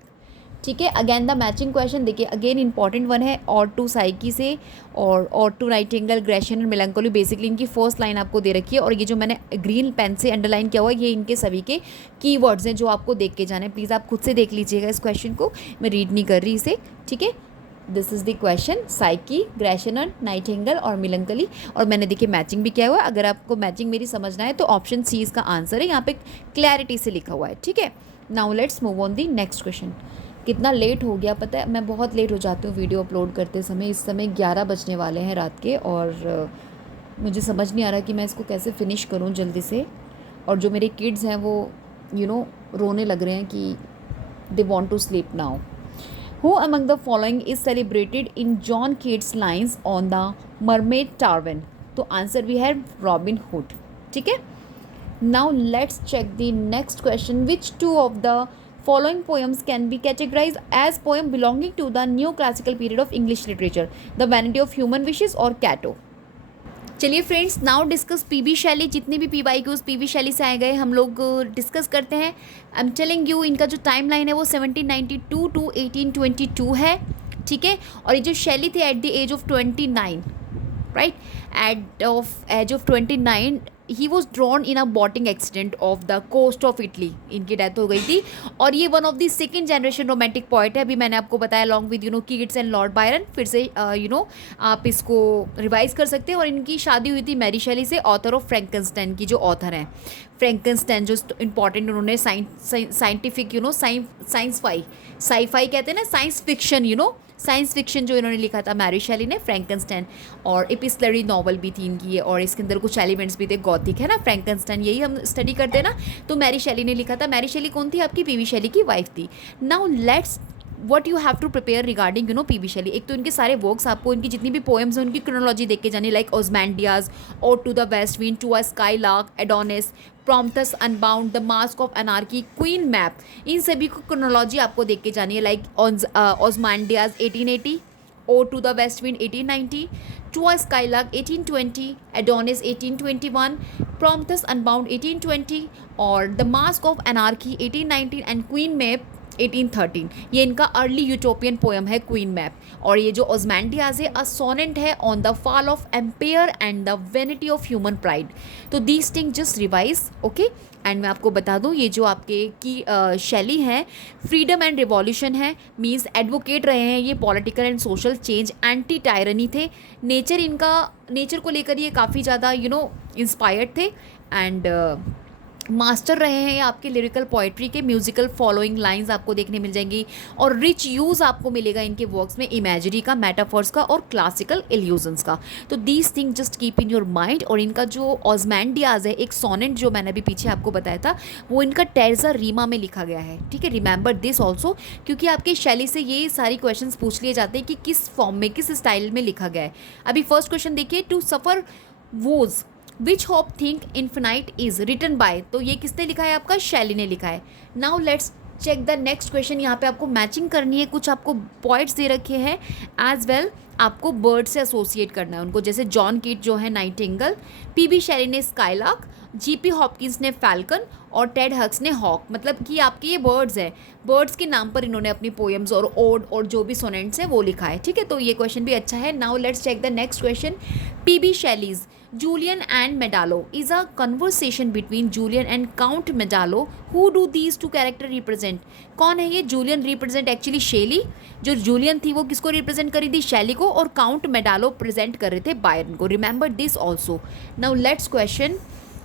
ठीक है। अगेन द मैचिंग क्वेश्चन देखिए, अगेन इंपॉर्टेंट वन है, ऑड टू साइकी से और ode to nightingale, Grecian and melancholy, basically इनकी फर्स्ट लाइन आपको दे रखी है, और ये जो मैंने ग्रीन पेन से अंडरलाइन किया हुआ है, ये इनके सभी के कीवर्ड्स हैं जो आपको देख के जाने हैं। प्लीज़ आप खुद से देख लीजिएगा इस क्वेश्चन को, मैं रीड नहीं कर रही इसे, ठीक है। This is the question, Psyche, grecian urn, nightingale और मिलंकली, और मैंने देखिए मैचिंग भी किया हुआ है। अगर आपको मैचिंग मेरी समझना है तो ऑप्शन सी इसका आंसर है, यहाँ पे क्लैरिटी से लिखा हुआ है, ठीक है। Now let's move on the next question. कितना लेट हो गया पता है, मैं बहुत लेट हो जाती हूँ वीडियो अपलोड करते समय। इस समय 11 बजने वाले हैं रात के, और मुझे समझ नहीं आ रहा कि मैं इसको कैसे फिनिश करूँ जल्दी से। और जो मेरे किड्स हैं वो रोने लग रहे हैं कि they want to sleep now. Who among the following is celebrated in John Keats' lines on the Mermaid Tavern? तो आंसर भी है रॉबिन हुड, ठीक है। Now let's check the next question. Which two of the following poems can be categorized as poem belonging to the neoclassical period of English literature? The Vanity of Human Wishes or Cato? चलिए friends, now discuss PB Shelley. जितने भी PYQs PB Shelley से आए गए हम लोग discuss करते हैं। आई एम टेलिंग यू, इनका जो टाइम लाइन है वो 1792 टू 1822 है, ठीक है। और ये जो शैली थे at the age of 29, right, age of 29 he was drowned in a boating accident off the coast of Italy, इनकी डेथ हो गई थी। और ये one of the second generation romantic poet है, अभी मैंने आपको बताया, along with Keats and Lord Byron. फिर से आप इसको रिवाइज कर सकते हैं। और इनकी शादी हुई थी मैरी शैली से, ऑथर ऑफ फ्रैंकनस्टाइन की जो ऑथर हैं। फ्रैंकनस्टाइन जो इंपॉर्टेंट, उन्होंने साइंटिफिक साई-फाई कहते हैं ना, साइंस फिक्शन साइंस फिक्शन जो इन्होंने लिखा था मैरी शैली ने, फ्रैंकनस्टाइन। और एपिस्टलरी नॉवल भी थी इनकी ये, और इसके अंदर कुछ एलिमेंट्स भी थे गॉथिक, है ना, फ्रैंकनस्टाइन, यही हम स्टडी करते हैं ना। तो मैरी शैली ने लिखा था। मैरी शैली कौन थी? आपकी पीबी शैली की वाइफ थी। Now let's what you have to prepare regarding PB Shelley. एक तो इनके सारे वर्क्स, आपको इनकी जितनी भी पोएम्स हैं उनकी क्रोनोलॉजी देख के जानी, like Ozymandias, ode to the west wind, to a sky lark, Adonais, Prometheus unbound, the mask of anarchy, Queen Mab, इन सभी को क्रोनोलॉजी आपको देख के जानी है। Like Ozymandias 1880, ode to the west wind 1890, to a sky lark 1820, Adonais 1821, Prometheus unbound 1820, और the mask of anarchy 1819 and Queen Mab 1813। ये इनका अर्ली यूटोपियन पोएम है, क्वीन मैप। और ये जो ओज़मैंडियाज है, अ सोनेट है on the fall of empire and the vanity of human pride. तो these thing just revise, okay. And मैं आपको बता दूं, ये जो आपके की शैली है, फ्रीडम एंड रिवॉल्यूशन है, मीन्स एडवोकेट रहे हैं ये political and social change, anti tyranny थे। नेचर को लेकर ये काफ़ी ज़्यादा इंस्पायर्ड थे। एंड मास्टर रहे हैं आपके लिरिकल पोइट्री के, म्यूजिकल फॉलोइंग लाइंस आपको देखने मिल जाएंगी और रिच यूज़ आपको मिलेगा इनके वर्क्स में इमेजरी का, मेटाफर्स का और क्लासिकल इल्यूजन्स का। तो these thing just keep in your mind. और इनका जो ऑज़मैंडियाज़ है, एक सोनेट जो मैंने अभी पीछे आपको बताया था, वो इनका टेरेसा रीमा में लिखा गया है, ठीक है। रिमेंबर दिस ऑल्सो, क्योंकि आपके शैली से ये सारी क्वेश्चन पूछ लिए जाते हैं कि किस फॉर्म में, किस स्टाइल में लिखा गया है। अभी फर्स्ट क्वेश्चन देखिए, to suffer woes which hope think infinite is written by, तो ये किसने लिखा है, आपका शैली ने लिखा है। Now let's check the next question. यहाँ पे आपको मैचिंग करनी है, कुछ आपको पॉइंट्स दे रखे हैं एज वेल, आपको बर्ड से एसोसिएट करना है उनको, जैसे जॉन कीट जो है नाइटिंगल, पीबी शैली ने स्काईलार्क, जीपी हॉपकिंस ने फैल्कन और टेड हक्स ने हॉक। मतलब कि आपके ये बर्ड्स हैं, बर्ड्स के नाम पर इन्होंने अपनी पोएम्स और ओड और जो भी सोनेट्स हैं वो लिखा है, ठीक है। तो ये क्वेश्चन भी अच्छा है। Now let's check the next question. PB Shelley's Julian and Medallo is a conversation between Julian and Count Medallo. Who do these two character represent? कौन है ये? Julian represent actually Shelley, जो Julian थी वो किसको represent कर रही थी? Shelley को, और Count Medallo present कर रहे थे Byron को। Remember this also. Now let's question.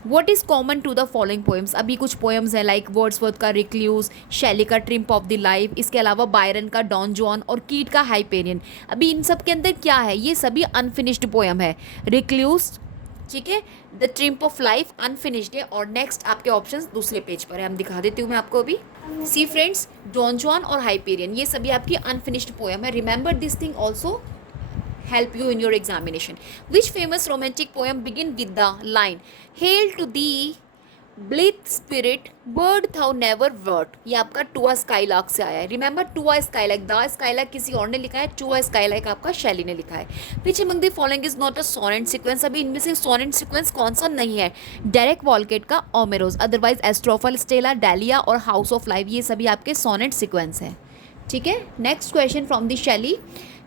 What is common to the following poems? अभी कुछ poems हैं like वर्ड्सवर्थ का रिक्ल्यूज, शैली का ट्रिम्प ऑफ द लाइफ, इसके अलावा बायरन का डॉन जॉन और कीट का हाइपेरियन। अभी इन सब के अंदर क्या है? ये सभी अनफिनिश्ड पोएम है। रिक्ल्यूज, ठीक है, the triumph of life unfinished है, और नेक्स्ट आपके ऑप्शंस दूसरे पेज पर है, हम दिखा देती हूँ मैं आपको अभी। सी फ्रेंड्स, डॉन जॉन और हाइपेरियन ये सभी आपकी अनफिनिश्ड पोएम है। Remember this thing also, help you in your examination. Which famous romantic poem begin with the line hail to thee blithe spirit bird thou never wert? ये आपका टुआ skylark से आया है। रिमेंबर टुआ स्काईलार्क, द स्काईलार्क किसी और ने लिखा है, टुआ स्काईलार्क आपका शैली ने लिखा है। Which among the following is not a sonnet sequence? अभी इनमें से सोनेट सीक्वेंस कौन सा नहीं है? डेरेक वॉलकेट का ओमेरोज, अदरवाइज एस्ट्रोफल, स्टेला, डालिया और हाउस ऑफ लाइफ, ये सभी आपके सोनेट सीक्वेंस हैं, ठीक है। Next question from the Shelley.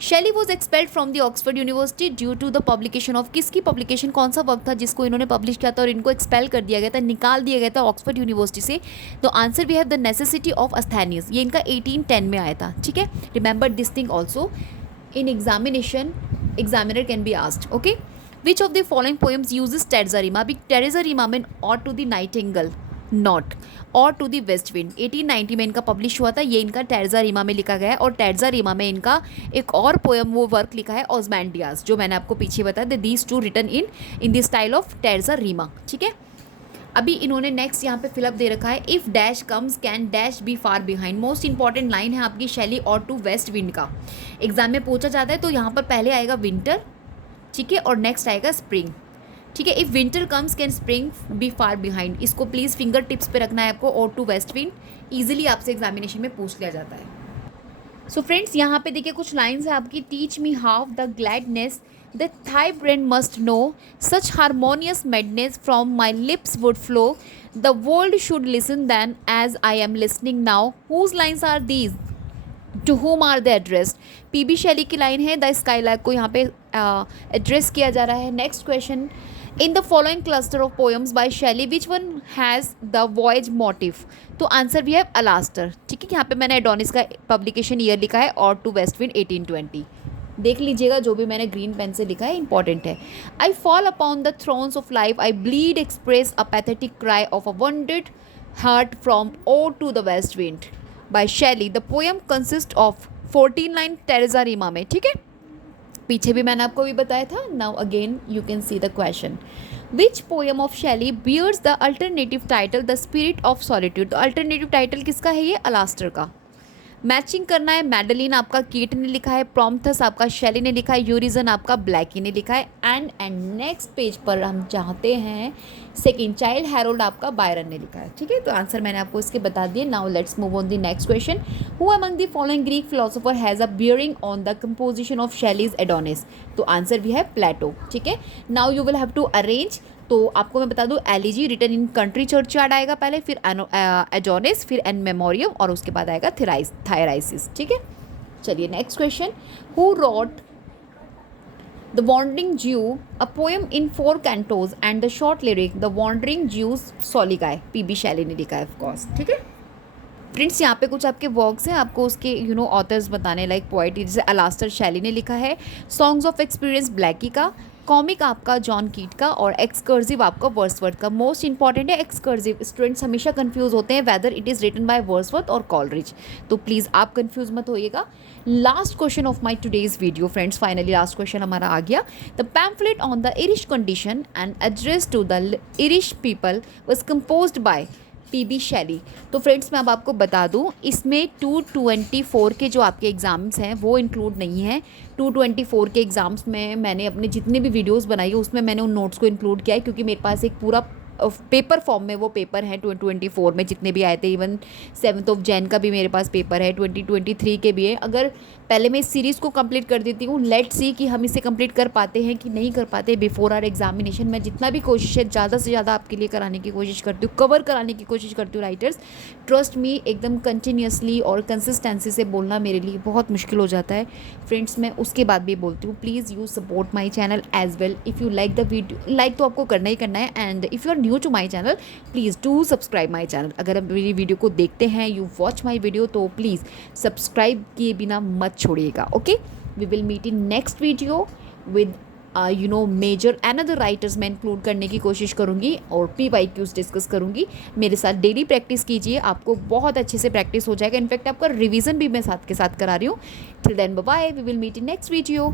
Shelley was expelled from the Oxford university due to the publication of, किसकी पब्लिकेशन, कौन सा वर्क था जिसको इन्होंने पब्लिश किया था और इनको एक्सपेल कर दिया गया था, निकाल दिया गया था ऑक्सफर्ड यूनिवर्सिटी से? तो answer we have the necessity of अस्थेनियस, ये इनका 1810 में आया था, ठीक है। Remember this thing also, in examination examiner can be asked, okay. Which of the following poems uses terza rima? अभी टेरेसा रीमा में ode to the nightingale not ode to the west wind 1890 में इनका publish हुआ था, ये इनका Teresa rima में लिखा गया है। और टेरेसा रीमा में इनका एक और पोएम वो वर्क लिखा है ऑज़मैंडियाज़, जो मैंने आपको पीछे बताया, these two written in the style of terza rima, ठीक है। अभी इन्होंने नेक्स्ट यहाँ पे फिलअप दे रखा है, if dash comes can dash be far behind. Most important line है आपकी शैली और टू वेस्ट विंड का, एग्जाम में पूछा जाता है। तो यहाँ पर पहले आएगा विंटर, ठीक है, और नेक्स्ट आएगा स्प्रिंग, ठीक है। If winter comes can spring be far behind, इसको प्लीज़ फिंगर टिप्स पे रखना है आपको, और टू वेस्ट विंड ईजिली आपसे एग्जामिनेशन में पूछ लिया जाता है। सो फ्रेंड्स, यहाँ पे देखिए कुछ लाइन्स है आपकी, teach me how the gladness the thy brain must know such harmonious madness from my lips would flow the world should listen then as I am listening now. Whose lines are these? To whom are the addressed? PB Shelley की line है, the skylark को यहाँ पे address किया जा रहा है। Next question, in the following cluster of poems by Shelley which one has the voyage motive? तो आंसर भी है अलास्टर, ठीक है। यहाँ पे मैंने एडोनिस का पब्लिकेशन ईयर लिखा है और टू वेस्ट विंड 1820, देख लीजिएगा जो भी मैंने ग्रीन पेन से लिखा है इंपॉर्टेंट है। I fall upon the thorns of life I bleed express a pathetic cry of a wounded heart from ode to the west wind by Shelley. The poem consist of 14 line terza rima में, ठीक है। पीछे भी मैंने आपको भी बताया था। Now again you can see the question, which poem of Shelley bears the alternative title the spirit of solitude? तो अल्टरनेटिव टाइटल किसका है? ये अलास्टर का। मैचिंग करना है, मैडलिन आपका कीट ने लिखा है, प्रॉम्थस आपका शैली ने लिखा है, यूरिजन आपका ब्लैकी ने लिखा है, एंड नेक्स्ट पेज पर हम चाहते हैं सेकेंड चाइल्ड हैरोल्ड आपका बायरन ने लिखा है, ठीक है। तो आंसर मैंने आपको इसके बता दिए। Now let's move on the next question, who among the following Greek philosopher has a bearing on the composition of Shelley's Adonais? तो आंसर भी है प्लेटो, ठीक है। Now you will have to arrange, तो आपको मैं बता दूं, elegy written in country churchyard आएगा पहले, फिर एडोनिस, फिर एन मेमोरियम, और उसके बाद आएगा थायराइसिस, ठीक है। चलिए next question, who wrote the wandering Jew a poem in 4 cantos and the short lyric the wandering Jew's soliloquy? PB Shelley ने लिखा है ऑफकोर्स, ठीक है। फ्रेंड्स, यहाँ पे कुछ आपके वर्क्स हैं, आपको उसके ऑथर्स बताने, लाइक पोइट जैसे अलास्टर शैली ने लिखा है, सॉन्ग्स ऑफ एक्सपीरियंस ब्लैकी का, कॉमिक आपका जॉन कीट का और एक्सकर्सिव आपका वर्ड्सवर्थ का। मोस्ट इंपॉर्टेंट है एक्सकर्सिव, स्टूडेंट्स हमेशा कंफ्यूज होते हैं whether it is written by Wordsworth और कॉलरिज, तो प्लीज़ आप कंफ्यूज मत होइएगा। Last question of my today's video friends, finally last question हमारा आ गया। The pamphlet on the Irish condition and address to the Irish people was composed by PB Shelley. तो friends मैं अब आपको बता दूं, इसमें 224 के जो आपके एग्ज़ाम्स हैं वो इंक्लूड नहीं है। 224 के एग्ज़ाम्स में मैंने अपने जितने भी वीडियोस बनाई है उसमें मैंने उन नोट्स को इंक्लूड किया है, क्योंकि मेरे पास एक पूरा पेपर फॉर्म में वो पेपर हैं 2024 में जितने भी आए थे। इवन 7 जैन का भी मेरे पास पेपर है, 2023 के भी है। अगर पहले मैं इस सीरीज़ को कंप्लीट कर देती हूँ, लेट्स सी कि हम इसे कंप्लीट कर पाते हैं कि नहीं कर पाते बिफोर आर एग्जामिनेशन। मैं जितना भी कोशिश है ज़्यादा से ज़्यादा आपके लिए कराने की कोशिश करती हूँ, कवर कराने की कोशिश करती हूँ राइटर्स। ट्रस्ट मी, एकदम कंटिन्यूसली और कंसिस्टेंसी से बोलना मेरे लिए बहुत मुश्किल हो जाता है फ्रेंड्स। मैं उसके बाद भी बोलती हूँ, please you support my channel as well. If you like the video, like तो आपको करना ही करना है, and if you are new to my channel please do subscribe my channel. अगर आप मेरी वीडियो को देखते हैं, यू वॉच माई वीडियो, तो प्लीज़ सब्सक्राइब किए बिना मत छोड़िएगा। Okay, we will meet in next video with major another writers मैं इंक्लूड करने की कोशिश करूँगी और PYQs डिस्कस करूँगी। मेरे साथ डेली प्रैक्टिस कीजिए, आपको बहुत अच्छे से प्रैक्टिस हो जाएगा। इनफैक्ट आपका रिवीजन भी मैं साथ के साथ करा रही हूँ। Till then bye bye, we will meet in next video.